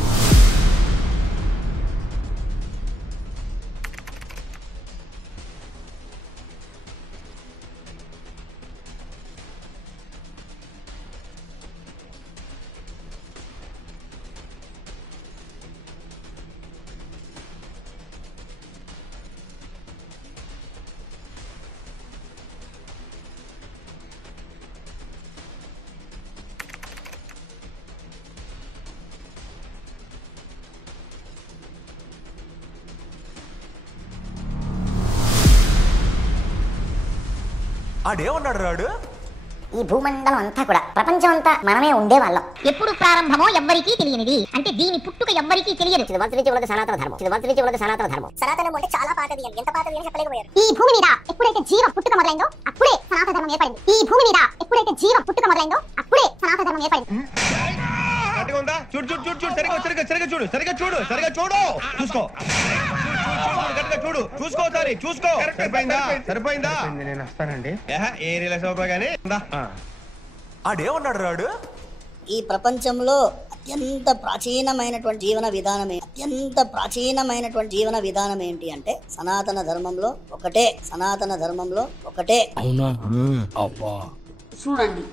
ఆడేమన్నాడు రాడు? ఈ భూమండలం అంతా కూడా, ప్రపంచం అంతా మనమే ఉండేవాళ్ళం. ఎప్పుడు ప్రారంభమో ఎవ్వరికీ తెలియనిది, అంటే దీని పుట్టుక ఎవ్వరికీ తెలియదు. సనాతన ధర్మం. సనాతనం అంటే చాలా పాతది అని, ఎంత పాతది అని చెప్పలేకపోయారు. ఈ భూమి మీద ఎప్పుడైతే జీవం పుట్టుక మొదలైందో అప్పుడే సనాతన ధర్మం ఏర్పడింది. చూసుకో సరిపోయిందా? నేను వస్తానండి. ఏ రిలాక్స్ గానీ ఆడేమన్నాడు రాడు? ఈ ప్రపంచంలో అత్యంత ప్రాచీనమైనటువంటి జీవన విధానం ఏంటి అంటే సనాతన ధర్మంలో ఒకటే. అవునా? అబ్బా చూడండి,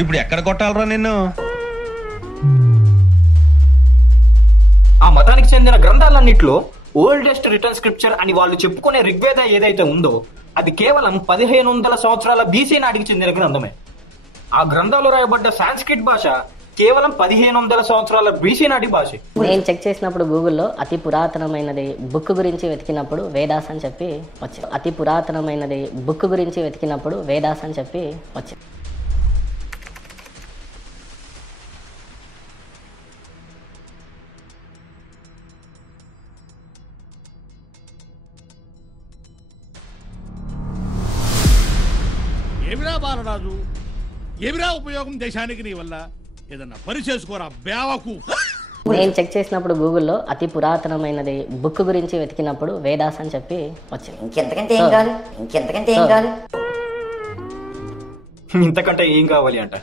ఇప్పుడు ఎక్కడ కొట్టాలరా నిన్ను? ఆ మతానికి చెందిన గ్రంథాలన్నిట్లో ఓల్డెస్ట్ రిటర్న్ స్క్రిప్చర్ అని వాళ్ళు చెప్పుకునే ఋగ్వేద ఏదైతే ఉందో అది కేవలం 1500 సంవత్సరాల బీసీ నాటికి చెందిన గ్రంథమే. ఆ గ్రంథాలు రాయబడ్డ సాంస్క్రిట్ భాష కేవలం 1500 సంవత్సరాల బీసీ నాటి భాష. నేను చెక్ చేసినప్పుడు గూగుల్లో అతి పురాతనమైనది బుక్ గురించి వెతికినప్పుడు వేదాస్ అని చెప్పి వచ్చింది. ఏమిరా బాలరాజు, ఏమిరా ఉపయోగం దేశానికి నీ వల్ల? ఏదన్నా పని చేసుకోరా బేవకు. నేను చెక్ చేసినప్పుడు గూగుల్లో అతి పురాతనమైనది బుక్ గురించి వెతికినప్పుడు వేదాస్ అని చెప్పి వచ్చింది. ఇంకెంతకంటే ఏం కావాలి ఇంతకంటే ఏం కావాలి అంట.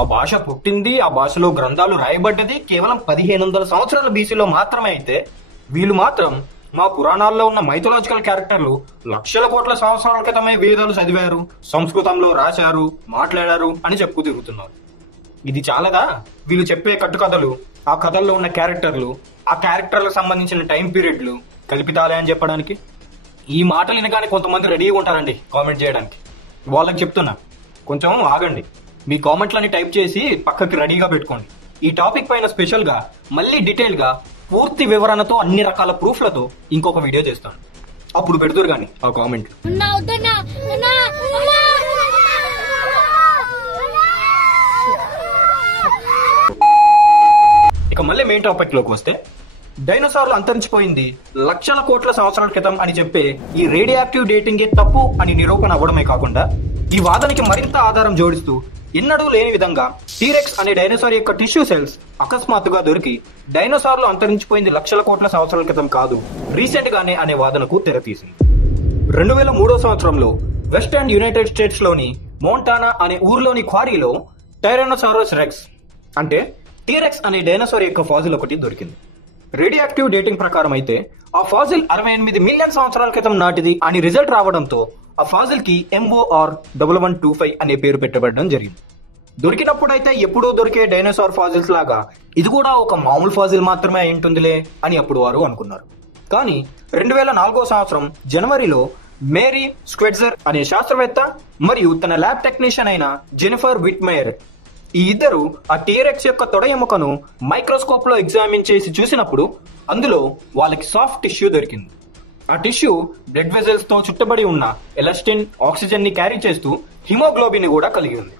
ఆ భాష పుట్టింది, ఆ భాషలో గ్రంథాలు రాయబడ్డది కేవలం 1500 సంవత్సరాల బీసీలో మాత్రమే అయితే వీళ్ళు మాత్రం మా పురాణాల్లో ఉన్న మైథలాజికల్ క్యారెక్టర్లు లక్షల కోట్ల సంవత్సరాల క్రితమే వేదాలు చదివారు, సంస్కృతంలో రాశారు, మాట్లాడారు అని చెప్పుకు తిరుగుతున్నారు. ఇది చాలదా? వీళ్ళు చెప్పే కట్టుకథలు, ఆ కథల్లో ఉన్న క్యారెక్టర్లు, ఆ క్యారెక్టర్లకు సంబంధించిన టైం పీరియడ్లు కల్పితాలే అని చెప్పడానికి? ఈ మాటలు వినగానే కొంతమంది రెడీగా ఉంటారండి కామెంట్ చేయడానికి. వాళ్ళకి చెప్తున్నా, కొంచెం ఆగండి. మీ కామెంట్లని టైప్ చేసి పక్కకి రెడీగా పెట్టుకోండి. ఈ టాపిక్ పైన స్పెషల్ గా మళ్ళీ డీటెయిల్ గా పూర్తి వివరణతో అన్ని రకాల ప్రూఫ్లతో ఇంకొక వీడియో చేస్తాను. అప్పుడు పెడుతురు గాని ఆ కామెంట్. ఇక మళ్ళీ మెయిన్ టాపిక్ లోకి వస్తే, డైనోసార్లు అంతరించిపోయింది లక్షల కోట్ల సంవత్సరాల క్రితం అని చెప్పే ఈ రేడియాక్టివ్ డేటింగ్ తప్పు అని నిరూపణ అవ్వడమే కాకుండా ఈ వాదనకి మరింత ఆధారం జోడిస్తూ ఎన్నడూ లేని విధంగా టీరెక్స్ అనే డైనోసార్ యొక్క టిష్యూ సెల్స్ అకస్మాత్తుగా దొరికి డైనోసార్లు అంతరించిపోయింది లక్షల కోట్ల సంవత్సరాల క్రితం కాదు, రీసెంట్ గానే అనే వాదనకు తెరతీసింది. 2003 సంవత్సరంలో వెస్టర్న్ యునైటెడ్ స్టేట్స్ లోని మోంటానా అనే ఊర్లోని క్వారీలో టైరానోసారస్ రెక్స్ అంటే టీరెక్స్ అనే డైనోసార్ యొక్క ఫాజిల్ ఒకటి దొరికింది. రేడియాక్టివ్ డేటింగ్ ప్రకారం అయితే ఆ ఫాజిల్ 68 మిలియన్ సంవత్సరాల క్రితం నాటిది అని రిజల్ట్ రావడంతో ఆ ఫాజిల్ కి MOR 1125 అనే పేరు పెట్టబడడం జరిగింది. దొరికినప్పుడైతే ఎప్పుడూ దొరికే డైనోసార్ ఫాజిల్స్ లాగా ఇది కూడా ఒక మామూలు ఫాజిల్ మాత్రమే అయి ఉంటుందిలే అని అప్పుడు వారు అనుకున్నారు. కానీ 2004 సంవత్సరం జనవరిలో మేరీ స్క్వెట్జర్ అనే శాస్త్రవేత్త మరియు తన ల్యాబ్ టెక్నీషియన్ అయిన జెనిఫర్ విట్మేయర్ ఈ ఇద్దరు ఆ టీరెక్స్ యొక్క తొడ ఎముకను మైక్రోస్కోప్ లో ఎగ్జామిన్ చేసి చూసినప్పుడు అందులో వాళ్ళకి సాఫ్ట్ టిష్యూ దొరికింది. ఆ టిష్యూ బ్లడ్ వెజల్స్ తో చుట్టబడి ఉన్న ఎలాస్టిన్, ఆక్సిజన్ ని క్యారీ చేస్తూ హిమోగ్లోబిన్ ని కూడా కలిగి ఉంది.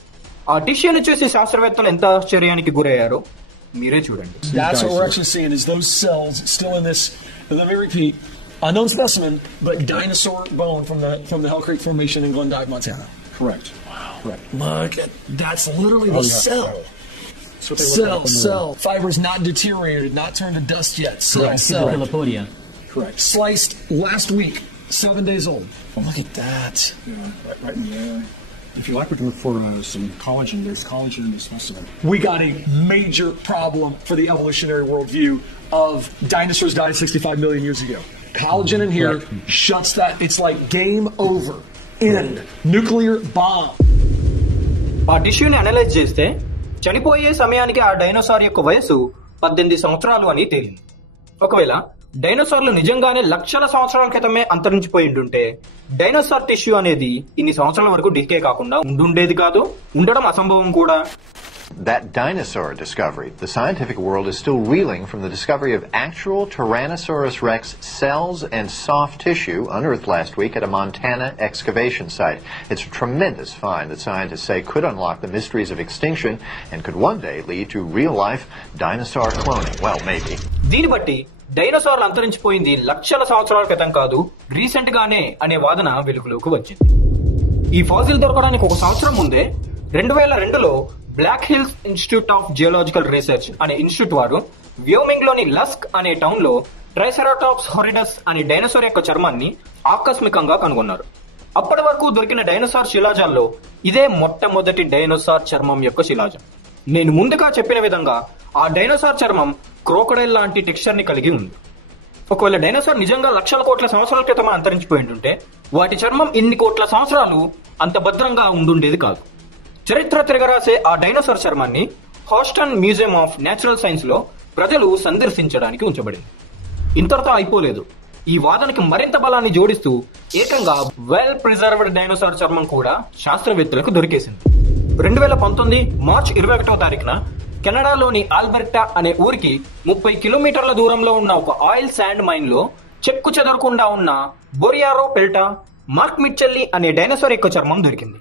ఆ టిష్యూని చూసి శాస్త్రవేత్తలు ఎంత ఆశ్చర్యానికి గురయ్యారో మీరే చూడండి. That's what we're actually seeing is those cells still in this, let me repeat, unknown specimen, but dinosaur bone from the Hell Creek Formation in Glendive, Montana. Correct. Wow. Correct. Look, that's literally the cell. Cell. Fibers not deteriorated, not turned to dust yet. Cell. Correct. Sliced last week, 7 days old. Oh, look at that. Yeah, right in the air. If you like, we can look for some collagen. There's collagen in the specimen. We got a major problem for the evolutionary worldview of dinosaurs died 65 million years ago. Collagen in here shuts that. It's like game over. End. Nuclear bomb. ఆ టిష్యూని analyse చేస్తే చనిపోయే సమయానికి ఆ dinosaur యొక్క వయసు 18 సంవత్సరాలు అని తేలింది. ఒకవేళ డైనోసార్లు నిజంగానే లక్షల సంవత్సరాల క్రితమే అంతరించిపోయిండుంటే డైనోసార్ టిష్యూ అనేది ఇన్ని సంవత్సరాల వరకు డీకే కాకుండా ఉండుండేది కాదు, ఉండడం అసంభవం కూడా. That dinosaur discovery, the scientific world is still reeling from the discovery of actual Tyrannosaurus rex cells and soft tissue unearthed last week at a Montana excavation site. It's a tremendous find that scientists say could unlock the mysteries of extinction and could one day lead to real-life dinosaur cloning. Well, maybe. దీన్ని బట్టి డైనోసార్లు అంతరించిపోయింది లక్షల సంవత్సరాల క్రితం కాదు, recent గానే అనే వాదన వెలుగులోకి వచ్చింది. ఈ ఫాజిల్ దొరకడానికి ఒక సంవత్సరం ముందే 2002లో black hills institute of geological research అనే ఇన్స్టిట్యూట్ వారు వ్యోమింగ్ లోని లస్క్ అనే టౌన్ లో ట్రైసెరాటాప్స్ హారిడస్ అనే డైనోసార్ యొక్క చర్మాన్ని ఆకస్మికంగా కనుగొన్నారు. అప్పటి వరకు దొరికిన డైనోసార్ శిలాజాల్లో ఇదే మొట్టమొదటి డైనోసార్ చర్మం యొక్క శిలాజం. నేను ముందుగా చెప్పిన విధంగా ఆ డైనోసార్ చర్మం క్రోకడైల్ లాంటి టెక్స్చర్ ని కలిగి ఉంది. ఒకవేళ డైనోసార్ నిజంగా లక్షల కోట్ల సంవత్సరాల క్రితం అంతరించిపోయింటుంటే వాటి చర్మం ఇన్ని కోట్ల సంవత్సరాలు అంత భద్రంగా ఉండుండేది కాదు. చరిత్ర తిరగరాసే ఆ డైనోసార్ చర్మాన్ని Houston museum of natural science లో ప్రజలు సందర్శించడానికి ఉంచబడింది. ఇంతటితో అయిపోలేదు. ఈ వాదనకి మరింత బలాన్ని జోడిస్తూ ఏకంగా వెల్ ప్రిజర్వ్డ్ డైనోసార్ చర్మం కూడా శాస్త్రవేత్తలకు దొరికేసింది. 2019 మార్చి 21వ తారీఖున కెనడాలోని ఆల్బర్టా అనే ఊరికి 30 కిలోమీటర్ల దూరంలో ఉన్న ఒక ఆయిల్ శాండ్ మైన్ లో చెక్కు చెదరకుండా ఉన్న బొరియారో పెల్టా మార్క్ మిచ్చెల్లి అనే డైనోసార్ యొక్క చర్మం దొరికింది.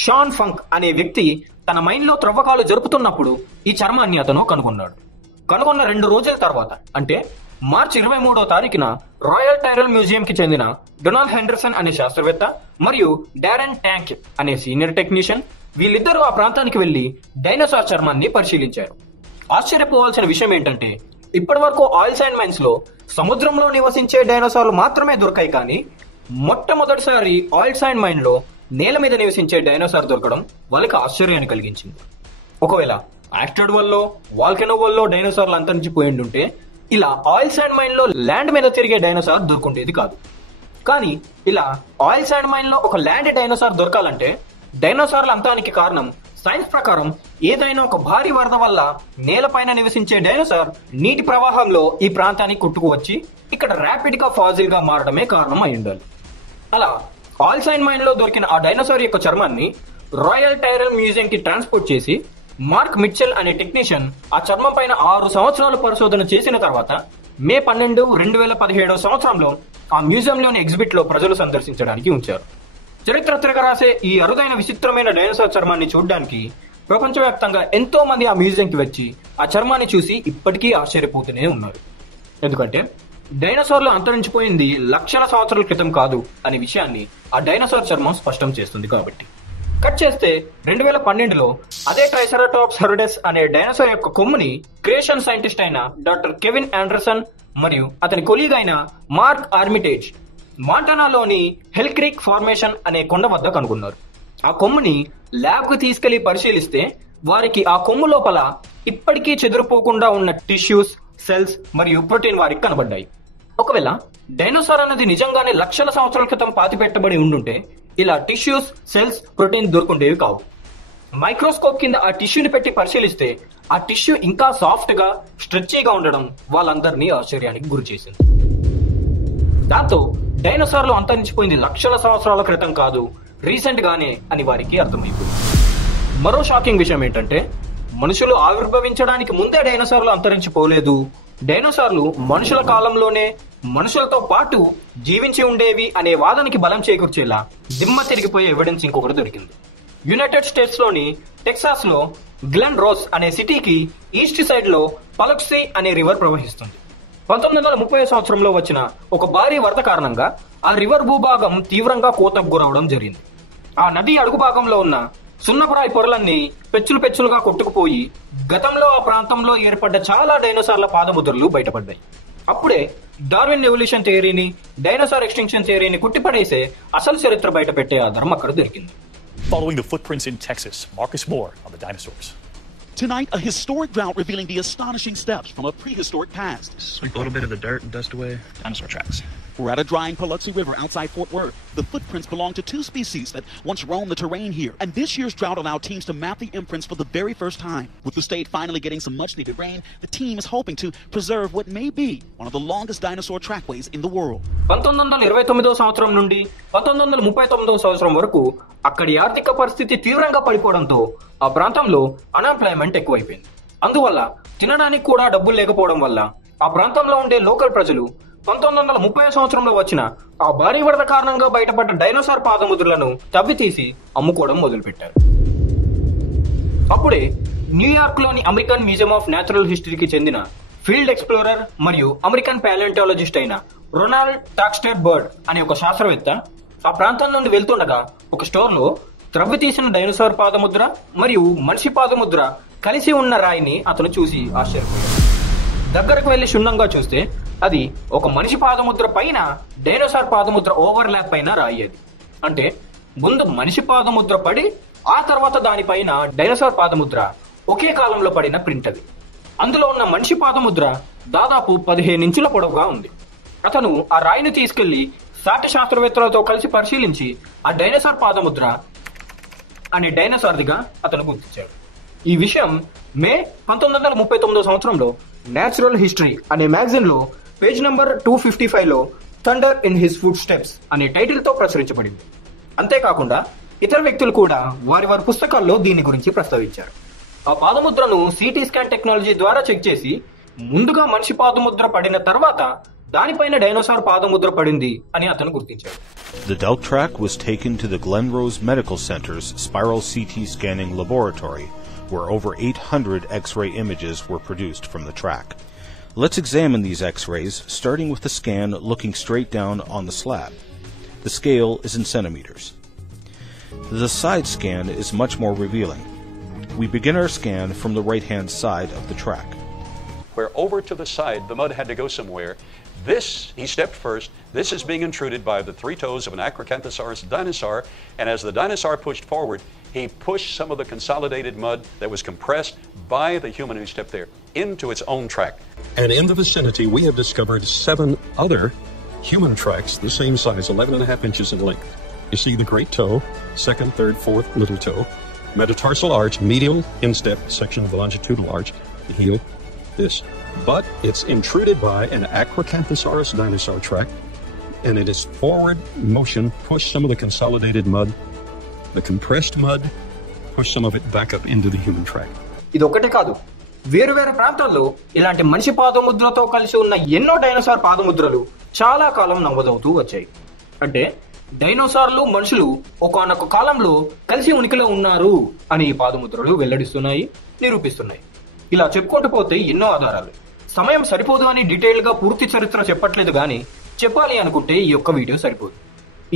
షాన్ ఫంక్ అనే వ్యక్తి తన మైన్ లో త్రవ్వకాలు జరుపుతున్నప్పుడు ఈ చర్మాన్ని అతను కనుగొన్నాడు. కనుగొన్న 2 రోజుల తర్వాత అంటే మార్చి 23వ తారీఖున రాయల్ టైరల్ మ్యూజియం కి చెందిన డొనాల్డ్ హెండర్సన్ అనే శాస్త్రవేత్త మరియు డారెన్ ట్యాంక్ అనే సీనియర్ టెక్నీషియన్ వీళ్ళిద్దరూ ఆ ప్రాంతానికి వెళ్లి డైనోసార్ చర్మాన్ని పరిశీలించారు. ఆశ్చర్యపోవాల్సిన విషయం ఏంటంటే ఇప్పటి వరకు ఆయిల్ శాండ్ మైన్స్ లో సముద్రంలో నివసించే డైనోసార్లు మాత్రమే దొరికాయి, కానీ మొట్టమొదటిసారి ఆయిల్ శాండ్ మైన్ లో నేల మీద నివసించే డైనోసార్ దొరకడం వాళ్ళకి ఆశ్చర్యాన్ని కలిగించింది. ఒకవేళ యాక్టెడ్ వల్ల వాల్కెనో వల్ల డైనోసార్లు అంతరించిపోయి ఉంటే ఇలా ఆయిల్ శాండ్ మైన్ లో ల్యాండ్ మీద తిరిగే డైనోసార్ దొరుకుంటేది కాదు. కానీ ఇలా ఆయిల్ శాండ్ మైన్ లో ఒక ల్యాండ్ డైనోసార్ దొరకాలంటే డైనోసార్ల అంతానికి కారణం సైన్స్ ప్రకారం ఏదైనా ఒక భారీ వరద వల్ల నేలపైన నివసించే డైనోసార్ నీటి ప్రవాహంలో ఈ ప్రాంతానికి కొట్టుకు వచ్చి ఇక్కడ ర్యాపిడ్ గా ఫాజిల్ గా మారడమే కారణం అయి ఉండాలి. అలా ఆయిల్ శాండ్ మైన్ లో దొరికిన ఆ డైనోసార్ యొక్క చర్మాన్ని రాయల్ టైరల్ మ్యూజియం కి ట్రాన్స్పోర్ట్ చేసి మార్క్ మిచెల్ అనే టెక్నీషియన్ ఆ చర్మం పైన 6 సంవత్సరాలు పరిశోధన చేసిన తర్వాత మే 12, 2017 సంవత్సరంలో ఆ మ్యూజియంలోని ఎగ్జిబిట్ లో ప్రజలు సందర్శించడానికి ఉంచారు. చరిత్ర తిరగరాసే ఈ అరుదైన విచిత్రమైన డైనోసార్ చర్మాన్ని చూడడానికి ప్రపంచవ్యాప్తంగా ఎంతో మంది ఆ మ్యూజియంకి వచ్చి ఆ చర్మాన్ని చూసి ఇప్పటికీ ఆశ్చర్యపోతూనే ఉన్నారు. ఎందుకంటే డైనోసార్లు అంతరించిపోయింది లక్షల సంవత్సరాల క్రితం కాదు అనే విషయాన్ని ఆ డైనోసార్ చర్మం స్పష్టం చేస్తుంది. కాబట్టి కట్ చేస్తే 2012లో అదే ట్రైసెరాటాప్స్ హెరోడెస్ అనే డైనోసార్ యొక్క కొమ్ముని క్రియేషన్ సైంటిస్ట్ అయిన డాక్టర్ కెవిన్ ఆండర్సన్ మరియు అతని కొలీగ్ అయిన మార్క్ ఆర్మిటేజ్ మాంటానాలోని హెల్ క్రీక్ ఫార్మేషన్ అనే కొండ వద్ద కనుగొన్నారు. ఆ కొమ్ముని ల్యాబ్ కు తీసుకెళ్లి పరిశీలిస్తే వారికి ఆ కొమ్ము లోపల ఇప్పటికీ చెదిరిపోకుండా ఉన్న టిష్యూస్, సెల్స్ మరియు ప్రోటీన్ వారికి కనబడ్డాయి. ఒకవేళ డైనోసార్ అన్నది నిజంగానే లక్షల సంవత్సరాల క్రితం పాతిపెట్టబడి ఉండుంటే ఇలా టిష్యూస్, సెల్స్, ప్రోటీన్ దొరుకుండేవి కావు. మైక్రోస్కోప్ కింద ఆ టిష్యూని పెట్టి పరిశీలిస్తే ఆ టిష్యూ ఇంకా సాఫ్ట్ గా, స్ట్రెచీగా ఉండడం వాళ్ళందరినీ ఆశ్చర్యానికి గురి చేసింది. దాంతో డైనోసార్లు అంతరించిపోయింది లక్షల సంవత్సరాల క్రితం కాదు, రీసెంట్ గానే అని వారికి అర్థమైపోయింది. మరో షాకింగ్ విషయం ఏంటంటే మనుషులు ఆవిర్భవించడానికి ముందే డైనోసార్లు అంతరించిపోలేదు. డైనోసార్లు మనుషుల కాలంలోనే మనుషులతో పాటు జీవించి ఉండేవి అనే వాదనకి బలం చేకూర్చేలా దిమ్మ తిరిగిపోయే ఎవిడెన్స్ ఇంకొకటి దొరికింది. యునైటెడ్ స్టేట్స్ లోని టెక్సాస్ లో గ్లెన్ రోస్ అనే సిటీకి ఈస్ట్ సైడ్ లో పలక్సీ అనే రివర్ ప్రవహిస్తుంది. 1930 సంవత్సరంలో వచ్చిన ఒక భారీ వరద కారణంగా ఆ రివర్ భూభాగం తీవ్రంగా కోతకు గురవడం జరిగింది. ఆ నది అడుగు భాగంలో ఉన్న సున్నపురాయి పొరలన్నీ పెచ్చులు పెచ్చులుగా కొట్టుకుపోయి గతంలో ఆ ప్రాంతంలో ఏర్పడ్డ చాలా డైనోసార్ల పాదముద్రలు బయటపడ్డాయి. అప్పుడే డార్విన్ ఎవల్యూషన్ థియరీని, డైనోసార్ ఎక్స్టింక్షన్ థియరీని కుట్టిపడేసే అసలు చరిత్ర బయట పెట్టే ఆధారం అక్కడ దొరికింది. Following the footprints in Texas, Marcus Moore on the dinosaurs. Tonight, a historic drought revealing the astonishing steps from a prehistoric past. Sweep a little bit of the dirt and dust away. Dinosaur tracks. We're at a drying Paluxy River outside Fort Worth. The footprints belong to two species that once roamed the terrain here. And this year's drought allowed teams to map the imprints for the very first time. With the state finally getting some much-needed rain, the team is hoping to preserve what may be one of the longest dinosaur trackways in the world. 1929 సంవత్సరం నుండి 1939 సంవత్సరం వరకు అక్కడి ఆర్థిక పరిస్థితి తీవ్రంగా పడిపోవడంతో ఆ ప్రాంతంలో అన్ఎంప్లాయ్మెంట్ ఎక్కువైపోయింది. అందువల్ల తినడానికి కూడా డబ్బులు లేకపోవడం వల్ల ఆ ప్రాంతంలో ఉండే లోకల్ ప్రజలు 1930 సంవత్సరంలో వచ్చిన ఆ భారీ వరద కారణంగా బయటపడ్డ డైనోసార్ పాదముద్రలను తవ్వి తీసి అమ్ముకోవడం మొదలుపెట్టారు. అప్పుడే న్యూయార్క్ లోని అమెరికన్ మ్యూజియం ఆఫ్ న్యాచురల్ హిస్టరీకి చెందిన ఫీల్డ్ ఎక్స్ప్లోరర్ మరియు అమెరికన్ ప్యాలియోంటాలజిస్ట్ అయిన రొనాల్డ్ టాక్స్టర్ బర్డ్ అనే ఒక శాస్త్రవేత్త ఆ ప్రాంతం నుండి వెళ్తుండగా ఒక స్టోర్ లో త్రవ్వి తీసిన డైనోసార్ పాదముద్ర మరియు మనిషి పాదముద్ర కలిసి ఉన్న రాయిని అతను చూసి ఆశ్చర్యపోయాడు. దగ్గరకు వెళ్లి క్షుణ్ణంగా చూస్తే అది ఒక మనిషి పాదముద్ర పైన డైనోసార్ పాదముద్ర ఓవర్ ల్యాప్ పైన రాయి. అది అంటే ముందు మనిషి పాదముద్ర పడి ఆ తర్వాత దానిపైన డైనోసార్ పాదముద్ర ఒకే కాలంలో పడిన ప్రింట్ అది. అందులో ఉన్న మనిషి పాదముద్ర దాదాపు 15 ఇంచుల పొడవుగా ఉంది. అతను ఆ రాయిని తీసుకెళ్లి సాటి శాస్త్రవేత్తలతో కలిసి పరిశీలించి ఆ డైనోసార్ పాదముద్ర అనే డైనోసార్దిగా అతను గుర్తించాడు. ఈ విషయం మే 1939 సంవత్సరంలో న్యాచురల్ హిస్టరీ అనే మ్యాగజైన్ లో పేజ్ నంబర్ 255లో thunder in his footsteps అనే టైటిల్ తో ప్రచురించబడింది. అంతేకాకుండా ఇతర వ్యక్తులు కూడా వారి పుస్తకాల్లో దీని గురించి ప్రస్తావించారు. ఆ పాదముద్రను సిటీ స్కాన్ టెక్నాలజీ ద్వారా చెక్ చేసి ముందుగా మనిషి పాదముద్ర పడిన తర్వాత దానిపైన డైనోసార్ పాదముద్ర పడింది అని అతను గుర్తించాడు. The Delk track was taken to the Glen Rose Medical Center's spiral CT scanning laboratory, where over 800 X-ray images were produced from the track. Let's examine these X-rays, starting with the scan looking straight down on the slab. The scale is in centimeters. The side scan is much more revealing. We begin our scan from the right-hand side of the track. Where over to the side, the mud had to go somewhere. This, he stepped first. This is being intruded by the three toes of an Acrocanthosaurus dinosaur. And as the dinosaur pushed forward, he pushed some of the consolidated mud that was compressed by the human who stepped there into its own track. And in the vicinity, we have discovered 7 other human tracks the same size, 11.5 inches in length. You see the great toe, second, third, fourth little toe, metatarsal arch, medial instep section of the longitudinal arch, the heel, this. But it's intruded by an Acrocanthosaurus dinosaur track, and it is forward motion, push some of the consolidated mud, the compressed mud, push some of it back up into the human track. ఇది ఒకటే కాదు, వేరు వేరు ప్రాంతాల్లో ఇలాంటి మనిషి పాదముద్రతో కలిసి ఉన్న ఎన్నో డైనోసార్ పాదముద్రలు చాలా కాలం నమోదవుతూ వచ్చాయి. అంటే డైనోసార్లు మనుషులు ఒకానొక కాలంలో కలిసి ఉనికిలో ఉన్నారు అని ఈ పాదముద్రలు వెల్లడిస్తున్నాయి, నిరూపిస్తున్నాయి. ఇలా చెప్పుకుంటూ పోతే ఎన్నో ఆధారాలు. సమయం సరిపోదు అని డీటెయిల్ గా పూర్తి చరిత్ర చెప్పట్లేదు, కానీ చెప్పాలి అనుకుంటే ఈ యొక్క వీడియో సరిపోదు.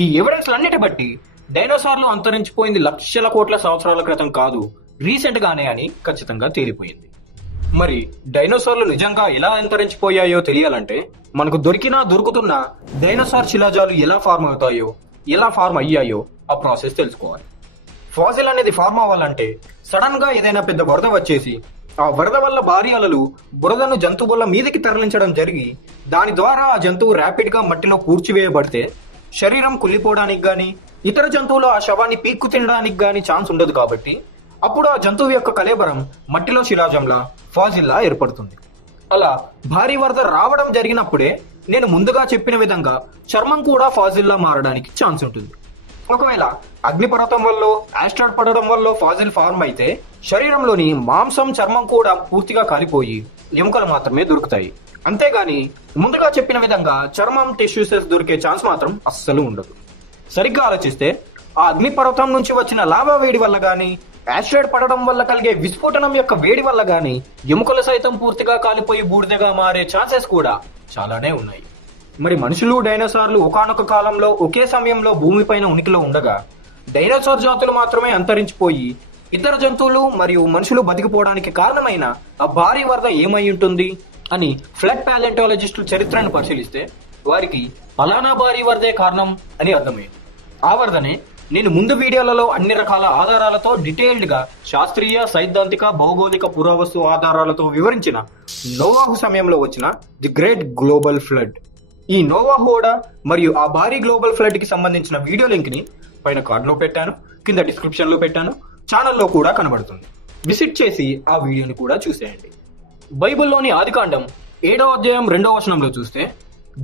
ఈ ఎవిడెన్స్ అన్నిటి బట్టి డైనోసార్లు అంతరించిపోయింది లక్షల కోట్ల సంవత్సరాల క్రితం కాదు, రీసెంట్ గానే అని ఖచ్చితంగా తేలిపోయింది. మరి డైనోసార్లు నిజంగా ఎలా అంతరించిపోయాయో తెలియాలంటే మనకు దొరుకుతున్న డైనోసార్ శిలాజాలు ఎలా ఫార్మ్ అవుతాయో, ఎలా ఫార్మ్ అయ్యాయో ఆ ప్రాసెస్ తెలుసుకోవాలి. ఫాసిల్ అనేది ఫార్మ్ అవ్వాలంటే సడన్ గా ఏదైనా పెద్ద వరద వచ్చేసి ఆ వరద వల్ల భారీ అలలు బురదను జంతువుల మీదకి తరలించడం జరిగి దాని ద్వారా ఆ జంతువు ర్యాపిడ్ గా మట్టిలో పూడ్చివేయబడితే శరీరం కుళ్ళిపోవడానికి గాని ఇతర జంతువులు ఆ శవాన్ని పీక్కు తినడానికి గాని ఛాన్స్ ఉండదు. కాబట్టి అప్పుడు ఆ జంతువు యొక్క కళేబరం మట్టిలో శిలాజంలా ఫాజిల్లా ఏర్పడుతుంది. అలా భారీ వరద రావడం జరిగినప్పుడే నేను ముందుగా చెప్పిన విధంగా చర్మం కూడా ఫాజిల్లా మారడానికి ఛాన్స్ ఉంటుంది. ఒకవేళ అగ్నిపర్వతం వల్ల, ఆస్ట్రాయిడ్ పడడం వల్ల ఫాజిల్ ఫార్మ్ అయితే శరీరంలోని మాంసం, చర్మం కూడా పూర్తిగా కాలిపోయి ఎముకలు మాత్రమే దొరుకుతాయి. అంతేగాని ముందుగా చెప్పిన విధంగా చర్మం, టిష్యూసెస్ దొరికే ఛాన్స్ మాత్రం అస్సలు ఉండదు. సరిగ్గా ఆలోచిస్తే ఆ అగ్నిపర్వతం నుంచి వచ్చిన లావా వేడి వల్ల గాని, ఆస్ట్రాయిడ్ పడడం వల్ల కలిగే విస్ఫోటనం యొక్క వేడి వల్ల గాని ఎముకలు సైతం పూర్తిగా కాలిపోయి బూడిదగా మారే ఛాన్సెస్ కూడా చాలానే ఉన్నాయి. మరి మనుషులు, డైనోసార్లు ఒకానొక కాలంలో ఒకే సమయంలో భూమిపైన ఉనికిలో ఉండగా డైనోసార్ జాతులు మాత్రమే అంతరించిపోయి ఇతర జంతువులు మరియు మనుషులు బతికిపోవడానికి కారణమైన ఆ భారీ వరద ఏమై ఉంటుంది అని ఫ్లడ్ ప్యాలెంటాలజిస్టులు చరిత్రను పరిశీలిస్తే వారికి ఫలానా భారీ వరదే కారణం అని అర్థమైంది. ఆ వరదనే నేను ముందు వీడియోలలో అన్ని రకాల ఆధారాలతో డీటెయిల్డ్ గా శాస్త్రీయ, సైద్ధాంతిక, భౌగోళిక పురావస్తు ఆధారాలతో వివరించిన నోవాహు సమయంలో వచ్చిన ది గ్రేట్ గ్లోబల్ ఫ్లడ్. ఈ నోవాహు ఓడా మరియు ఆ భారీ గ్లోబల్ ఫ్లడ్ కి సంబంధించిన వీడియో లింక్ ని పైన కార్డ్ లో పెట్టాను, కింద డిస్క్రిప్షన్ లో పెట్టాను, ఛానల్లో కూడా కనబడుతుంది. విజిట్ చేసి ఆ వీడియోని కూడా చూసేయండి. బైబిల్లోని ఆదికాండం 7వ అధ్యాయం 2వ వచనంలో చూస్తే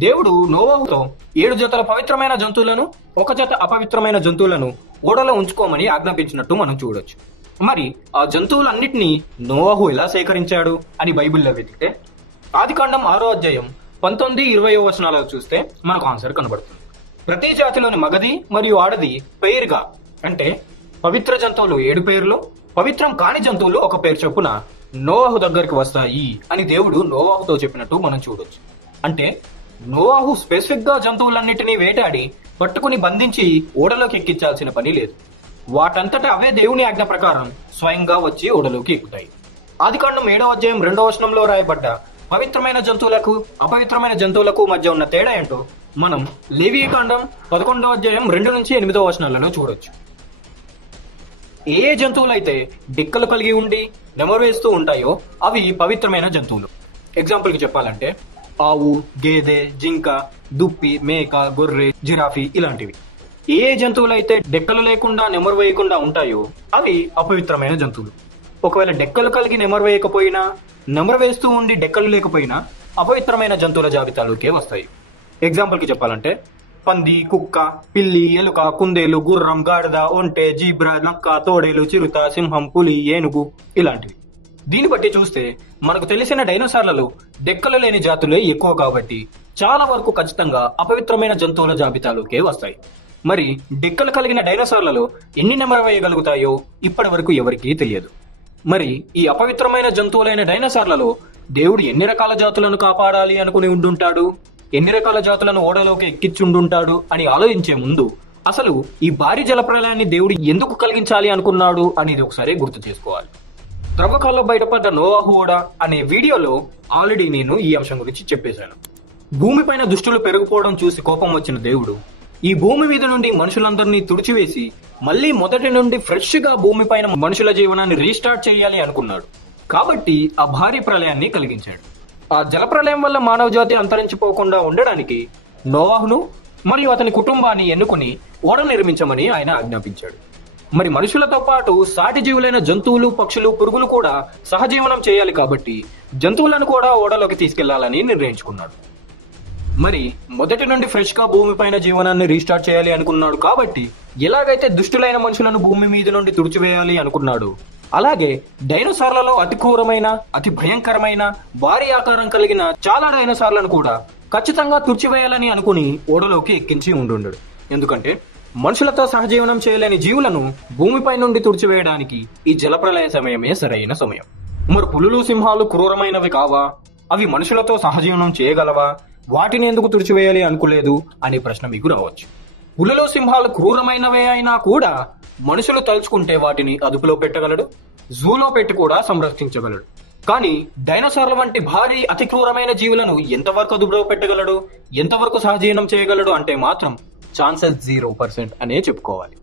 దేవుడు నోవాహుతో 7 జతల పవిత్రమైన జంతువులను, 1 జత అపవిత్రమైన జంతువులను ఓడలో ఉంచుకోమని ఆజ్ఞాపించినట్టు మనం చూడొచ్చు. మరి ఆ జంతువులన్నిటినీ నోవాహు ఎలా సేకరించాడు అని బైబిల్లో వెతికితే ఆదికాండం 6వ అధ్యాయం 19, 20వ వచనాలలో చూస్తే మనకు ఆన్సర్ కనబడుతుంది. ప్రతి జాతిలోని మగది మరియు ఆడది పేరుగా, అంటే పవిత్ర జంతువులు 7 పేర్లు, పవిత్రం కాని జంతువులు 1 పేరు చొప్పున నోవాహు దగ్గరికి వస్తాయి అని దేవుడు నోవాహుతో చెప్పినట్టు మనం చూడొచ్చు. అంటే నోవాహు స్పెసిఫిక్ గా జంతువులన్నిటినీ వేటాడి పట్టుకుని బంధించి ఓడలోకి ఎక్కించాల్సిన పని లేదు. వాటంతటా అవే దేవుని ఆజ్ఞ ప్రకారం స్వయంగా వచ్చి ఓడలోకి ఎక్కుతాయి. ఆదికాండం 7వ అధ్యాయం 2వ వచనంలో రాయబడ్డ పవిత్రమైన జంతువులకు, అపవిత్రమైన జంతువులకు మధ్య ఉన్న తేడా ఏంటో మనం లేవియకాండం 11వ అధ్యాయం 2 నుంచి 8వ వచనాలలో చూడొచ్చు. ఏ జంతువులైతే డిక్కలు కలిగి ఉండి నెమరు వేస్తూ ఉంటాయో అవి పవిత్రమైన జంతువులు. ఎగ్జాంపుల్ కి చెప్పాలంటే ఆవు, గేదె, జింక, దుప్పి, మేక, గొర్రె, జిరాఫీ ఇలాంటివి. ఏ జంతువులైతే డెక్కలు లేకుండా నెమరు వేయకుండా ఉంటాయో అవి అపవిత్రమైన జంతువులు. ఒకవేళ డెక్కలు కలిగి నెమరు వేయకపోయినా, నెమరు వేస్తూ ఉండి డెక్కలు లేకపోయినా అపవిత్రమైన జంతువుల జాబితాలోకే వస్తాయి. ఎగ్జాంపుల్ కి చెప్పాలంటే పంది, కుక్క, పిల్లి, ఎలుక, కుందేలు, గుర్రం, గాడిద, ఒంటె, జీబ్రా, నక్క, తోడేలు, చిరుత, సింహం, పులి, ఏనుగు ఇలాంటివి. దీన్ని బట్టి చూస్తే మనకు తెలిసిన డైనోసార్లలో డెక్కలు లేని జాతులే ఎక్కువ కాబట్టి చాలా వరకు ఖచ్చితంగా అపవిత్రమైన జంతువుల జాబితాలోకే వస్తాయి. మరి డెక్కలు కలిగిన డైనోసార్లలో ఎన్ని నెమరు వేయగలుగుతాయో ఇప్పటి వరకు ఎవరికీ తెలియదు. మరి ఈ అపవిత్రమైన జంతువులైన డైనోసార్లలో దేవుడు ఎన్ని రకాల జాతులను కాపాడాలి అనుకుని ఉండుంటాడు, ఎన్ని రకాల జాతులను ఓడలోకి ఎక్కించుండుంటాడు అని ఆలోచించే ముందు అసలు ఈ భారీ జలప్రలయాన్ని దేవుడు ఎందుకు కలిగించాలి అనుకున్నాడు అనేది ఒకసారి గుర్తు చేసుకోవాలి. త్రవ్వకాల్లో బయటపడ్డ నోవాహు ఓడా అనే వీడియోలో ఆల్రెడీ నేను ఈ అంశం గురించి చెప్పేశాను. భూమిపైన దుష్టులు పెరిగిపోవడం చూసి కోపం వచ్చిన దేవుడు ఈ భూమి మీద నుండి మనుషులందరినీ తుడిచివేసి మళ్ళీ మొదటి నుండి ఫ్రెష్ గా భూమిపైన మనుషుల జీవనాన్ని రీస్టార్ట్ చేయాలి అనుకున్నాడు. కాబట్టి ఆ భారీ ప్రళయాన్ని కలిగించాడు. ఆ జలప్రలయం వల్ల మానవ జాతి అంతరించిపోకుండా ఉండడానికి నోవాహును మరియు అతని కుటుంబాన్ని ఎన్నుకుని ఓడ నిర్మించమని ఆయన ఆజ్ఞాపించాడు. మరి మనుషులతో పాటు సాటి జీవులైన జంతువులు, పక్షులు, పురుగులు కూడా సహజీవనం చేయాలి. కాబట్టి జంతువులను కూడా ఓడలోకి తీసుకెళ్లాలని నిర్ణయించుకున్నాడు. మరి మొదటి నుండి ఫ్రెష్ గా భూమిపైన జీవనాన్ని రీస్టార్ట్ చేయాలి అనుకున్నాడు. కాబట్టి ఎలాగైతే దుష్టులైన మనుషులను భూమి మీద నుండి తుడిచివేయాలి అనుకున్నాడు, అలాగే డైనోసార్లలో అతి క్రూరమైన, అతి భయంకరమైన, భారీ ఆకారం కలిగిన చాలా డైనోసార్లను కూడా ఖచ్చితంగా తుడిచివేయాలని అనుకుని ఓడలోకి ఎక్కించి ఉండుండడు. ఎందుకంటే మనుషులతో సహజీవనం చేయలేని జీవులను భూమిపై నుండి తుడిచివేయడానికి ఈ జలప్రలయ సమయమే సరైన సమయం. మరి పులులు, సింహాలు క్రూరమైనవి కావా? అవి మనుషులతో సహజీవనం చేయగలవా? వాటిని ఎందుకు తుడిచివేయాలి అనుకోలేదు అనే ప్రశ్న మీకు రావచ్చు. పులులు, సింహాలు క్రూరమైనవే అయినా కూడా మనుషులు తలుచుకుంటే వాటిని అదుపులో పెట్టగలడు, జూలో పెట్టి కూడా సంరక్షించగలడు. కానీ డైనోసార్ల వంటి భారీ అతి క్రూరమైన జీవులను ఎంతవరకు అదుపులో పెట్టగలడు, ఎంతవరకు సహజీవనం చేయగలడు అంటే మాత్రం ఛాన్సెస్ 0% అనే చెప్పుకోవాలి.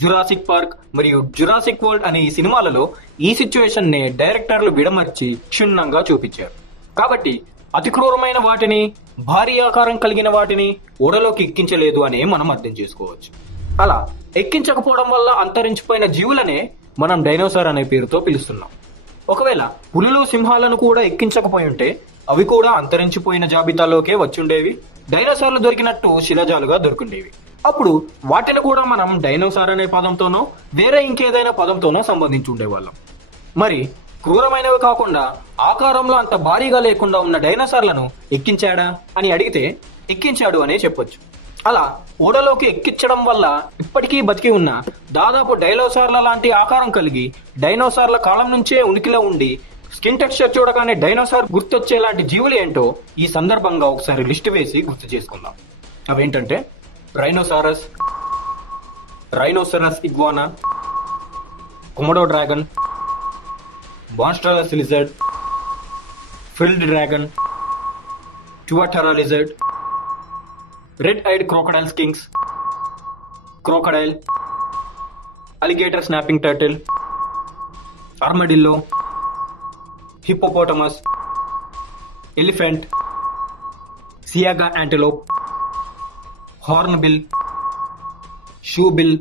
జురాసిక్ పార్క్ మరియు జురాసిక్ వరల్డ్ అనే ఈ సినిమాలలో ఈ సిచ్యువేషన్ నే డైరెక్టర్లు విడమర్చి క్షుణ్ణంగా చూపించారు. కాబట్టి అతి క్రూరమైన వాటిని, భారీ ఆకారం కలిగిన వాటిని ఓడలోకి ఎక్కించలేదు అనే మనం అర్థం చేసుకోవచ్చు. అలా ఎక్కించకపోవడం వల్ల అంతరించిపోయిన జీవులనే మనం డైనోసార్ అనే పేరుతో పిలుస్తున్నాం. ఒకవేళ పులులు, సింహాలను కూడా ఎక్కించకపోయి ఉంటే అవి కూడా అంతరించిపోయిన జాబితాలోకే వచ్చుండేవి. డైనోసార్లు దొరికినట్టు శిలాజాలుగా దొరికిండేవి. అప్పుడు వాటిని కూడా మనం డైనోసార్ అనే పదంతోనో వేరే ఇంకేదైనా పదంతోనో సంబంధించి ఉండేవాళ్ళం. మరి క్రూరమైనవి కాకుండా ఆకారంలో అంత భారీగా లేకుండా ఉన్న డైనోసార్లను ఎక్కించాడా అని అడిగితే ఎక్కించాడు అనే చెప్పొచ్చు. అలా ఓడలోకి ఎక్కించడం వల్ల ఇప్పటికీ బతికి ఉన్న దాదాపు డైనోసార్ల లాంటి ఆకారం కలిగి డైనోసార్ల కాలం నుంచే ఉనికిలో ఉండి స్కిన్ టెక్స్చర్ చూడగానే డైనోసార్ గుర్తొచ్చేలాంటి జీవులు ఏంటో ఈ సందర్భంగా ఒకసారి లిస్ట్ వేసి గుర్తు చేసుకుందాం. అవేంటంటే rhinoceros, rhinoceros iguana, Komodo dragon, monstrous lizard, frilled dragon, tuatara lizard, red eyed crocodile skinks, crocodile, alligator snapping turtle, armadillo, hippopotamus, elephant, saiga antelope, hornbill, shoebill,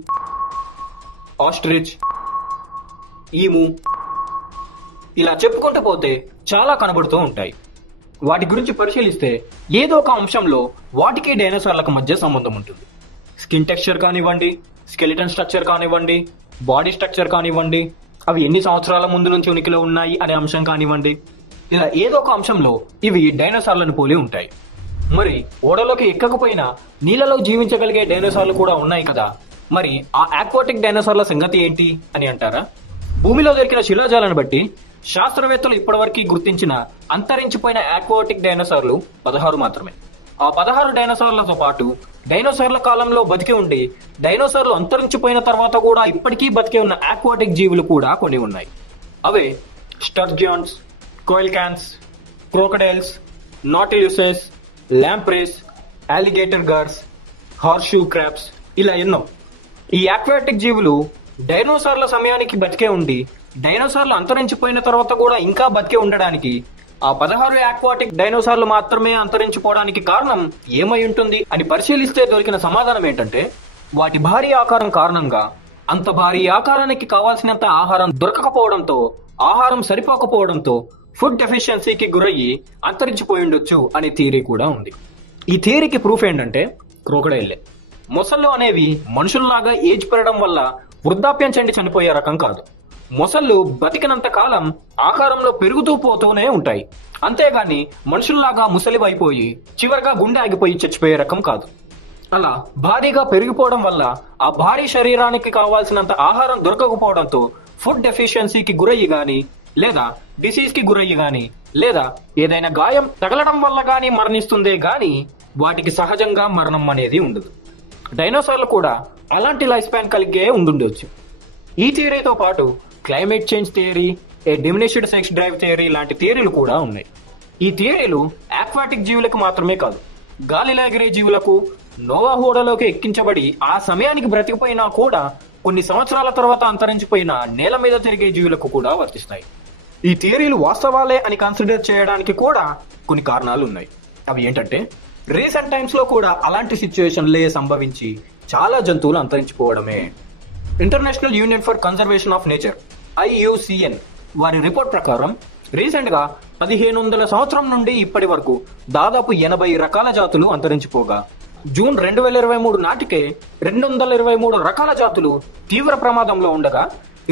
ostrich, emu, ఇలా చెప్పుకుంటూ పోతే చాలా కనబడుతూ ఉంటాయి. వాటి గురించి పరిశీలిస్తే ఏదో ఒక అంశంలో వాటికి డైనోసార్లకు మధ్య సంబంధం ఉంటుంది. స్కిన్ టెక్స్చర్ కానివ్వండి, స్కెలిటన్ స్ట్రక్చర్ కానివ్వండి, బాడీ స్ట్రక్చర్ కానివ్వండి, అవి ఎన్ని సంవత్సరాల ముందు నుంచి ఉనికిలో ఉన్నాయి అనే అంశం కానివ్వండి, ఇలా ఏదో ఒక అంశంలో ఇవి డైనోసార్లను పోలి ఉంటాయి. మరి ఓడలోకి ఎక్కకపోయినా నీళ్ళలో జీవించగలిగే డైనోసార్లు కూడా ఉన్నాయి కదా. మరి ఆ ఆక్వాటిక్ డైనోసార్ల సంగతి ఏంటి అని అంటారా? భూమిలో దొరికిన శిలాజాలను బట్టి శాస్త్రవేత్తలు ఇప్పటివరకు గుర్తించిన అంతరించిపోయిన ఆక్వాటిక్ డైనోసార్లు 16 మాత్రమే. ఆ 16 డైనోసార్లతో పాటు డైనోసార్ల కాలంలో బతికి ఉండి డైనోసార్లు అంతరించిపోయిన తర్వాత కూడా ఇప్పటికీ బతికే ఉన్న ఆక్వాటిక్ జీవులు కూడా కొన్ని ఉన్నాయి. అవే స్టర్జియాన్స్, కోయిల్కాన్స్, crocodiles, నాటిల్యూసెస్, lampreys, alligator గార్స్, horseshoe crabs, ఇలా ఎన్నో. ఈ ఆక్వాటిక్ జీవులు డైనోసార్ల సమయానికి బతికే ఉండి డైనోసార్లు అంతరించిపోయిన తర్వాత కూడా ఇంకా బతికే ఉండడానికి ఆ 16 ఆక్వాటిక్ డైనోసార్లు మాత్రమే అంతరించిపోవడానికి కారణం ఏమై ఉంటుంది అని పరిశీలిస్తే దొరికిన సమాధానం ఏంటంటే వాటి భారీ ఆకారం కారణంగా అంత భారీ ఆకారానికి కావాల్సినంత ఆహారం దొరకకపోవడంతో, ఆహారం సరిపోకపోవడంతో ఫుడ్ డెఫిషియన్సీకి గురయ్యి అంతరించిపోయి ఉండొచ్చు అనే థియరీ కూడా ఉంది. ఈ థియరీకి ప్రూఫ్ ఏంటంటే క్రోకడైల్లే. మొసళ్ళు అనేవి మనుషుల్లాగా ఏజ్ పెరగడం వల్ల వృద్ధాప్యం చెంది చనిపోయే రకం కాదు. మొసళ్ళు బతికినంత కాలం ఆకారంలో పెరుగుతూ పోతూనే ఉంటాయి. అంతేగాని మనుషుల్లాగా ముసలివైపోయి చివరిగా గుండె ఆగిపోయి చచ్చిపోయే రకం కాదు. అలా భారీగా పెరిగిపోవడం వల్ల ఆ భారీ శరీరానికి కావాల్సినంత ఆహారం దొరకకపోవడంతో ఫుడ్ డెఫిషియన్సీకి గురయ్యి గాని, లేదా డిసీజ్ కి గురయ్యి గాని, లేదా ఏదైనా గాయం తగలడం వల్ల గాని మరణిస్తుందే గాని వాటికి సహజంగా మరణం అనేది ఉండదు. డైనోసార్లు కూడా అలాంటి లైఫ్ స్పాన్ కలిగే ఉండుండొచ్చు. ఈ థియరీతో పాటు క్లైమేట్ చేంజ్ థియరీ, ఏ డిమినిష్డ్ సెక్స్ డ్రైవ్ థియరీ లాంటి థియరీలు కూడా ఉన్నాయి. ఈ థియరీలు ఆక్వాటిక్ జీవులకు మాత్రమే కాదు, గాలిలో ఎగిరే జీవులకు, నోవా హోడలోకి ఎక్కించబడి ఆ సమయానికి బ్రతికిపోయినా కూడా కొన్ని సంవత్సరాల తర్వాత అంతరించిపోయిన నేల మీద తిరిగే జీవులకు కూడా వర్తిస్తాయి. ఈ థియరీలు వాస్తవాలే అని కన్సిడర్ చేయడానికి కూడా కొన్ని కారణాలు ఉన్నాయి. అవి ఏంటంటే, రీసెంట్ టైమ్స్ లో కూడా అలాంటి సిచ్యువేషన్లే సంభవించి చాలా జంతువులు అంతరించిపోవడమే. International union for conservation of nature IUCN వారి రిపోర్ట్ ప్రకారం రీసెంట్ గా 1500 సంవత్సరం నుండి ఇప్పటి వరకు దాదాపు 80 రకాల జాతులు అంతరించిపోగా జూన్ 2023 నాటికే 223 రకాల జాతులు తీవ్ర ప్రమాదంలో ఉండగా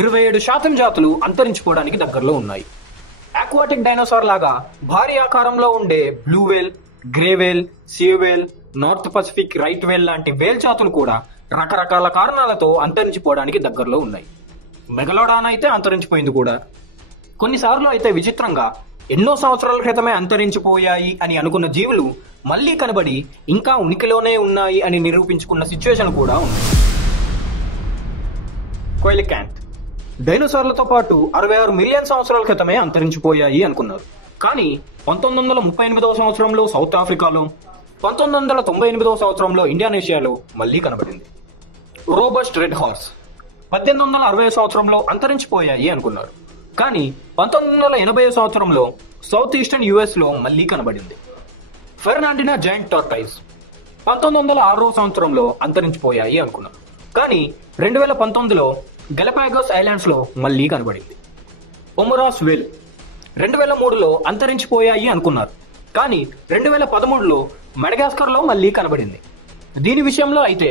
27% జాతులు అంతరించిపోవడానికి దగ్గరలో ఉన్నాయి. ఆక్వాటిక్ డైనోసార్ లాగా భారీ ఆకారంలో ఉండే బ్లూ వేల్, గ్రే వేల్, సీ వేల్, నార్త్ పసిఫిక్ రైట్ వేల్ లాంటి వేల్ జాతులు కూడా రకరకాల కారణాలతో అంతరించిపోవడానికి దగ్గరలో ఉన్నాయి. మెగలోడాన్ అయితే అంతరించిపోయింది కూడా. కొన్నిసార్లు అయితే విచిత్రంగా ఎన్నో సంవత్సరాల క్రితమే అంతరించిపోయాయి అని అనుకున్న జీవులు మళ్లీ కనబడి ఇంకా ఉనికిలోనే ఉన్నాయి అని నిరూపించుకున్న సిచ్యువేషన్ కూడా ఉంది. కోయిలికాంత్ డైనోసార్లతో పాటు 66 మిలియన్ సంవత్సరాల క్రితమే అంతరించిపోయాయి అనుకున్నారు. కానీ 1938వ సంవత్సరంలో సౌత్ ఆఫ్రికాలో, 1998వ సంవత్సరంలో ఇండోనేషియాలో మళ్లీ కనబడింది. రోబస్ట్ రెడ్ హార్స్ 1860 సంవత్సరంలో అంతరించిపోయాయి అనుకున్నారు. కానీ 1980 సంవత్సరంలో సౌత్ ఈస్టర్న్ US లో మళ్లీ కనబడింది. ఫెర్నాండినా జైంట్ టార్టైస్ 1906 సంవత్సరంలో అంతరించిపోయాయి అనుకున్నారు. కానీ 2019లో గెలపాగోస్ ఐలాండ్స్ లో మళ్లీ కనబడింది. ఒమరాస్ వేల్ 2003లో అంతరించిపోయాయి అనుకున్నారు. కానీ 2013లో మెడగాస్కర్ లో మళ్లీ కనబడింది. దీని విషయంలో అయితే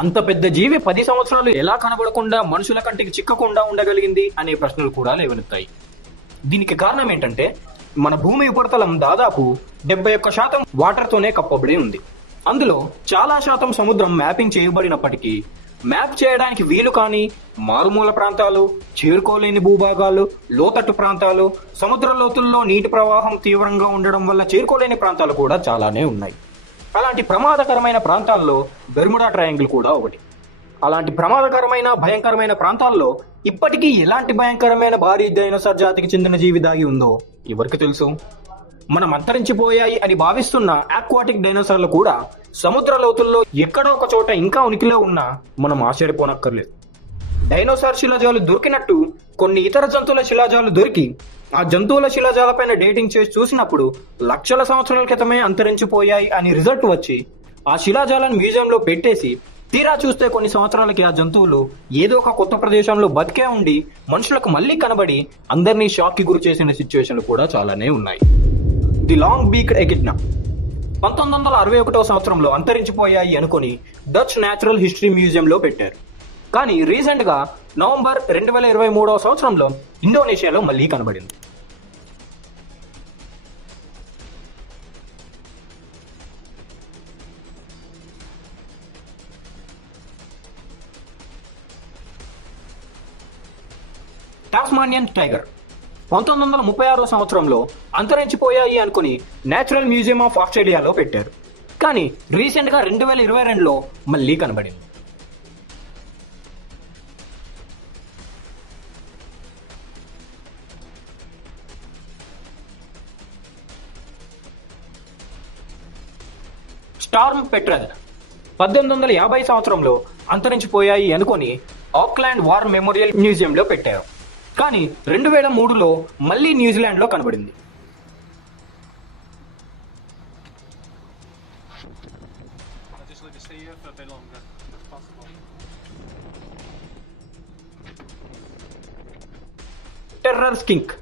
అంత పెద్ద జీవి 10 సంవత్సరాలు ఎలా కనబడకుండా మనుషుల కంటికి చిక్కకుండా ఉండగలిగింది అనే ప్రశ్నలు కూడా లేవనెత్తాయి. దీనికి కారణం ఏంటంటే, మన భూమి ఉపరితలం దాదాపు 71% వాటర్ తోనే కప్పబడి ఉంది. అందులో చాలా శాతం సముద్రం మ్యాపింగ్ చేయబడినప్పటికీ మ్యాప్ చేయడానికి వీలు కాని మారుమూల ప్రాంతాలు, చేరుకోలేని భూభాగాలు, లోతట్టు ప్రాంతాలు, సముద్ర లోతుల్లో నీటి ప్రవాహం తీవ్రంగా ఉండడం వల్ల చేరుకోలేని ప్రాంతాలు కూడా చాలానే ఉన్నాయి. అలాంటి ప్రమాదకరమైన ప్రాంతాల్లో బెర్ముడా ట్రయాంగిల్ కూడా ఒకటి. అలాంటి ప్రమాదకరమైన భయంకరమైన ప్రాంతాల్లో ఇప్పటికీ ఎలాంటి భయంకరమైన భారీ డైనోసార్ జాతికి చెందిన జీవి దాగి ఉందో ఎవరికి తెలుసు? మనం అంతరించిపోయాయి అని భావిస్తున్న ఆక్వాటిక్ డైనోసార్లు కూడా సముద్ర లోతుల్లో ఎక్కడో ఒక చోట ఇంకా ఉనికిలో ఉన్నా మనం ఆశ్చర్యపోనక్కర్లేదు. డైనోసార్ శిలాజాలు దొరికినట్టు కొన్ని ఇతర జంతువుల శిలాజాలు దొరికి ఆ జంతువుల శిలాజాలపైన డేటింగ్ చేసి చూసినప్పుడు లక్షల సంవత్సరాల క్రితమే అంతరించిపోయాయి అని రిజల్ట్ వచ్చి ఆ శిలాజాలను మ్యూజియంలో పెట్టేసి తీరా చూస్తే కొన్ని సంవత్సరాలకి ఆ జంతువులు ఏదో ఒక కొత్త ప్రదేశంలో బతికే ఉండి మనుషులకు మళ్లీ కనబడి అందరినీ షాక్ కి గురి చేసిన సిచ్యువేషన్లు కూడా చాలానే ఉన్నాయి. ది లాంగ్ బీక్డ్ ఎకిడ్నా 1961వ సంవత్సరంలో అంతరించిపోయాయి అనుకుని డచ్ న్యాచురల్ హిస్టరీ మ్యూజియంలో పెట్టారు. కానీ రీసెంట్ గా నవంబర్ 2023వ సంవత్సరంలో ఇండోనేషియాలో మళ్లీ కనబడింది. టాస్మానియన్ టైగర్ 1936వ సంవత్సరంలో అంతరించిపోయాయి అనుకుని నేచురల్ మ్యూజియం ఆఫ్ ఆస్ట్రేలియాలో పెట్టారు. కానీ రీసెంట్ గా 2022లో మళ్లీ కనబడింది. స్టార్మ్ పెట్రెల్ 1850 సంవత్సరంలో అంతరించిపోయాయి అనుకుని ఆక్లాండ్ వార్ మెమోరియల్ మ్యూజియంలో పెట్టారు. కానీ 2003లో మళ్లీ న్యూజిలాండ్ లో కనబడింది. టెర్రర్ స్కింక్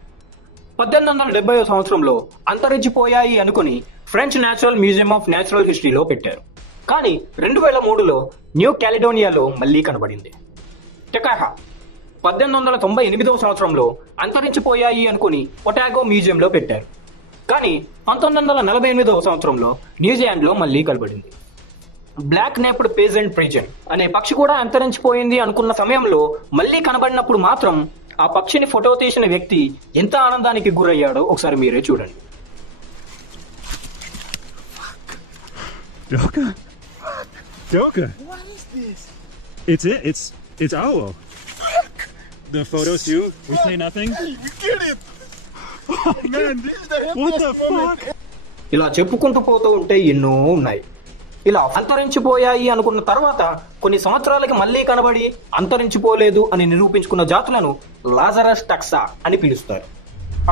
1870వ సంవత్సరంలో అంతరించిపోయాయి అనుకుని French natural museum of natural హిస్టరీలో పెట్టారు. కానీ 2003లో న్యూ కాలిడోనియాలో మళ్లీ కనబడింది. టెకాహా 1898వ సంవత్సరంలో అంతరించిపోయాయి అనుకుని ఒటాగో మ్యూజియంలో పెట్టారు. కానీ 1948వ సంవత్సరంలో న్యూజిలాండ్ లో మళ్లీ కనబడింది. బ్లాక్ నేప్డ్ పేజెంట్ ప్రిజన్ అనే పక్షి కూడా అంతరించిపోయింది అనుకున్న సమయంలో మళ్లీ కనబడినప్పుడు మాత్రం ఆ పక్షిని ఫోటో తీసిన వ్యక్తి ఎంత ఆనందానికి గురయ్యాడో ఒకసారి మీరే చూడండి. Doka. What is this? It's Owl. The photos too. We say nothing. Get it! Oh man, this is the What the fuck? ఇలా చెప్పుకుంటూ పోతూ ఉంటే ఎన్నో ఉన్నాయి. ఇలా అంతరించిపోయాయి అనుకున్న తర్వాత కొన్ని సంవత్సరాలకి మళ్ళీ కనబడి అంతరించిపోలేదు అని నిరూపించుకున్న జాతులను లాజరస్ టక్సా అని పిలుస్తారు.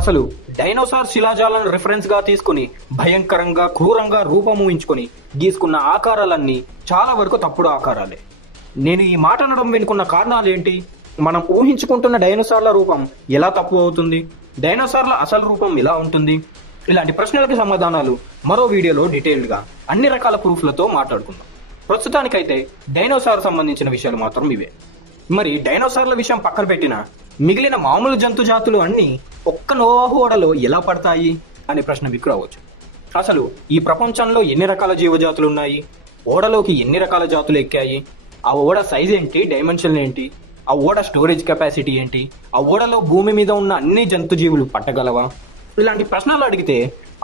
అసలు డైనోసార్ శిలాజాలను రిఫరెన్స్ గా తీసుకుని భయంకరంగా క్రూరంగా రూపమూహించుకొని గీసుకున్న ఆకారాలన్నీ చాలా వరకు తప్పుడు ఆకారాలే. నేను ఈ మాట అనడం వెనుకున్న కారణాలు ఏంటి? మనం ఊహించుకుంటున్న డైనోసార్ల రూపం ఎలా తప్పు అవుతుంది? డైనోసార్ల అసలు రూపం ఎలా ఉంటుంది? ఇలాంటి ప్రశ్నలకు సమాధానాలు మరో వీడియోలో డీటెయిల్డ్ గా అన్ని రకాల ప్రూఫ్లతో మాట్లాడుకుందాం. ప్రస్తుతానికైతే డైనోసార్ సంబంధించిన విషయాలు మాత్రం ఇవే. మరి డైనోసార్ల విషయం పక్కన పెట్టిన మిగిలిన మామూలు జంతు జాతులు అన్ని ఒక్క నోవాహు ఓడలో ఎలా పడతాయి అనే ప్రశ్న మీకు రావచ్చు. అసలు ఈ ప్రపంచంలో ఎన్ని రకాల జీవజాతులు ఉన్నాయి? ఓడలోకి ఎన్ని రకాల జాతులు ఎక్కాయి? ఆ ఓడ సైజ్ ఏంటి? డైమెన్షన్ ఏంటి? ఆ ఓడ స్టోరేజ్ కెపాసిటీ ఏంటి? ఆ ఓడలో భూమి మీద ఉన్న అన్ని జంతు జీవులు పట్టగలవా? ఇలాంటి ప్రశ్నలు అడిగితే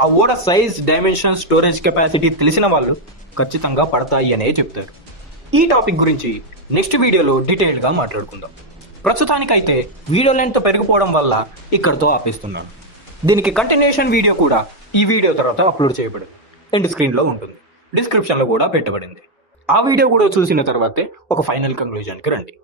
ఆ ఓడ సైజ్, డైమెన్షన్, స్టోరేజ్ కెపాసిటీ తెలిసిన వాళ్ళు ఖచ్చితంగా పడతాయి అనే చెప్తారు. ఈ టాపిక్ గురించి నెక్స్ట్ వీడియోలో డీటెయిల్ గా మాట్లాడుకుందాం. ప్రస్తుతానికైతే వీడియో లెంత్ పెరిగిపోవడం వల్ల ఇక్కడితో ఆపేస్తున్నాను. దీనికి కంటిన్యూషన్ వీడియో కూడా ఈ వీడియో తర్వాత అప్లోడ్ చేయబడింది. ఎండ్ స్క్రీన్ లో ఉంటుంది, డిస్క్రిప్షన్ లో కూడా పెట్టబడింది. ఆ వీడియో కూడా చూసిన తర్వాతే ఒక ఫైనల్ కంక్లూజన్ కి రండి.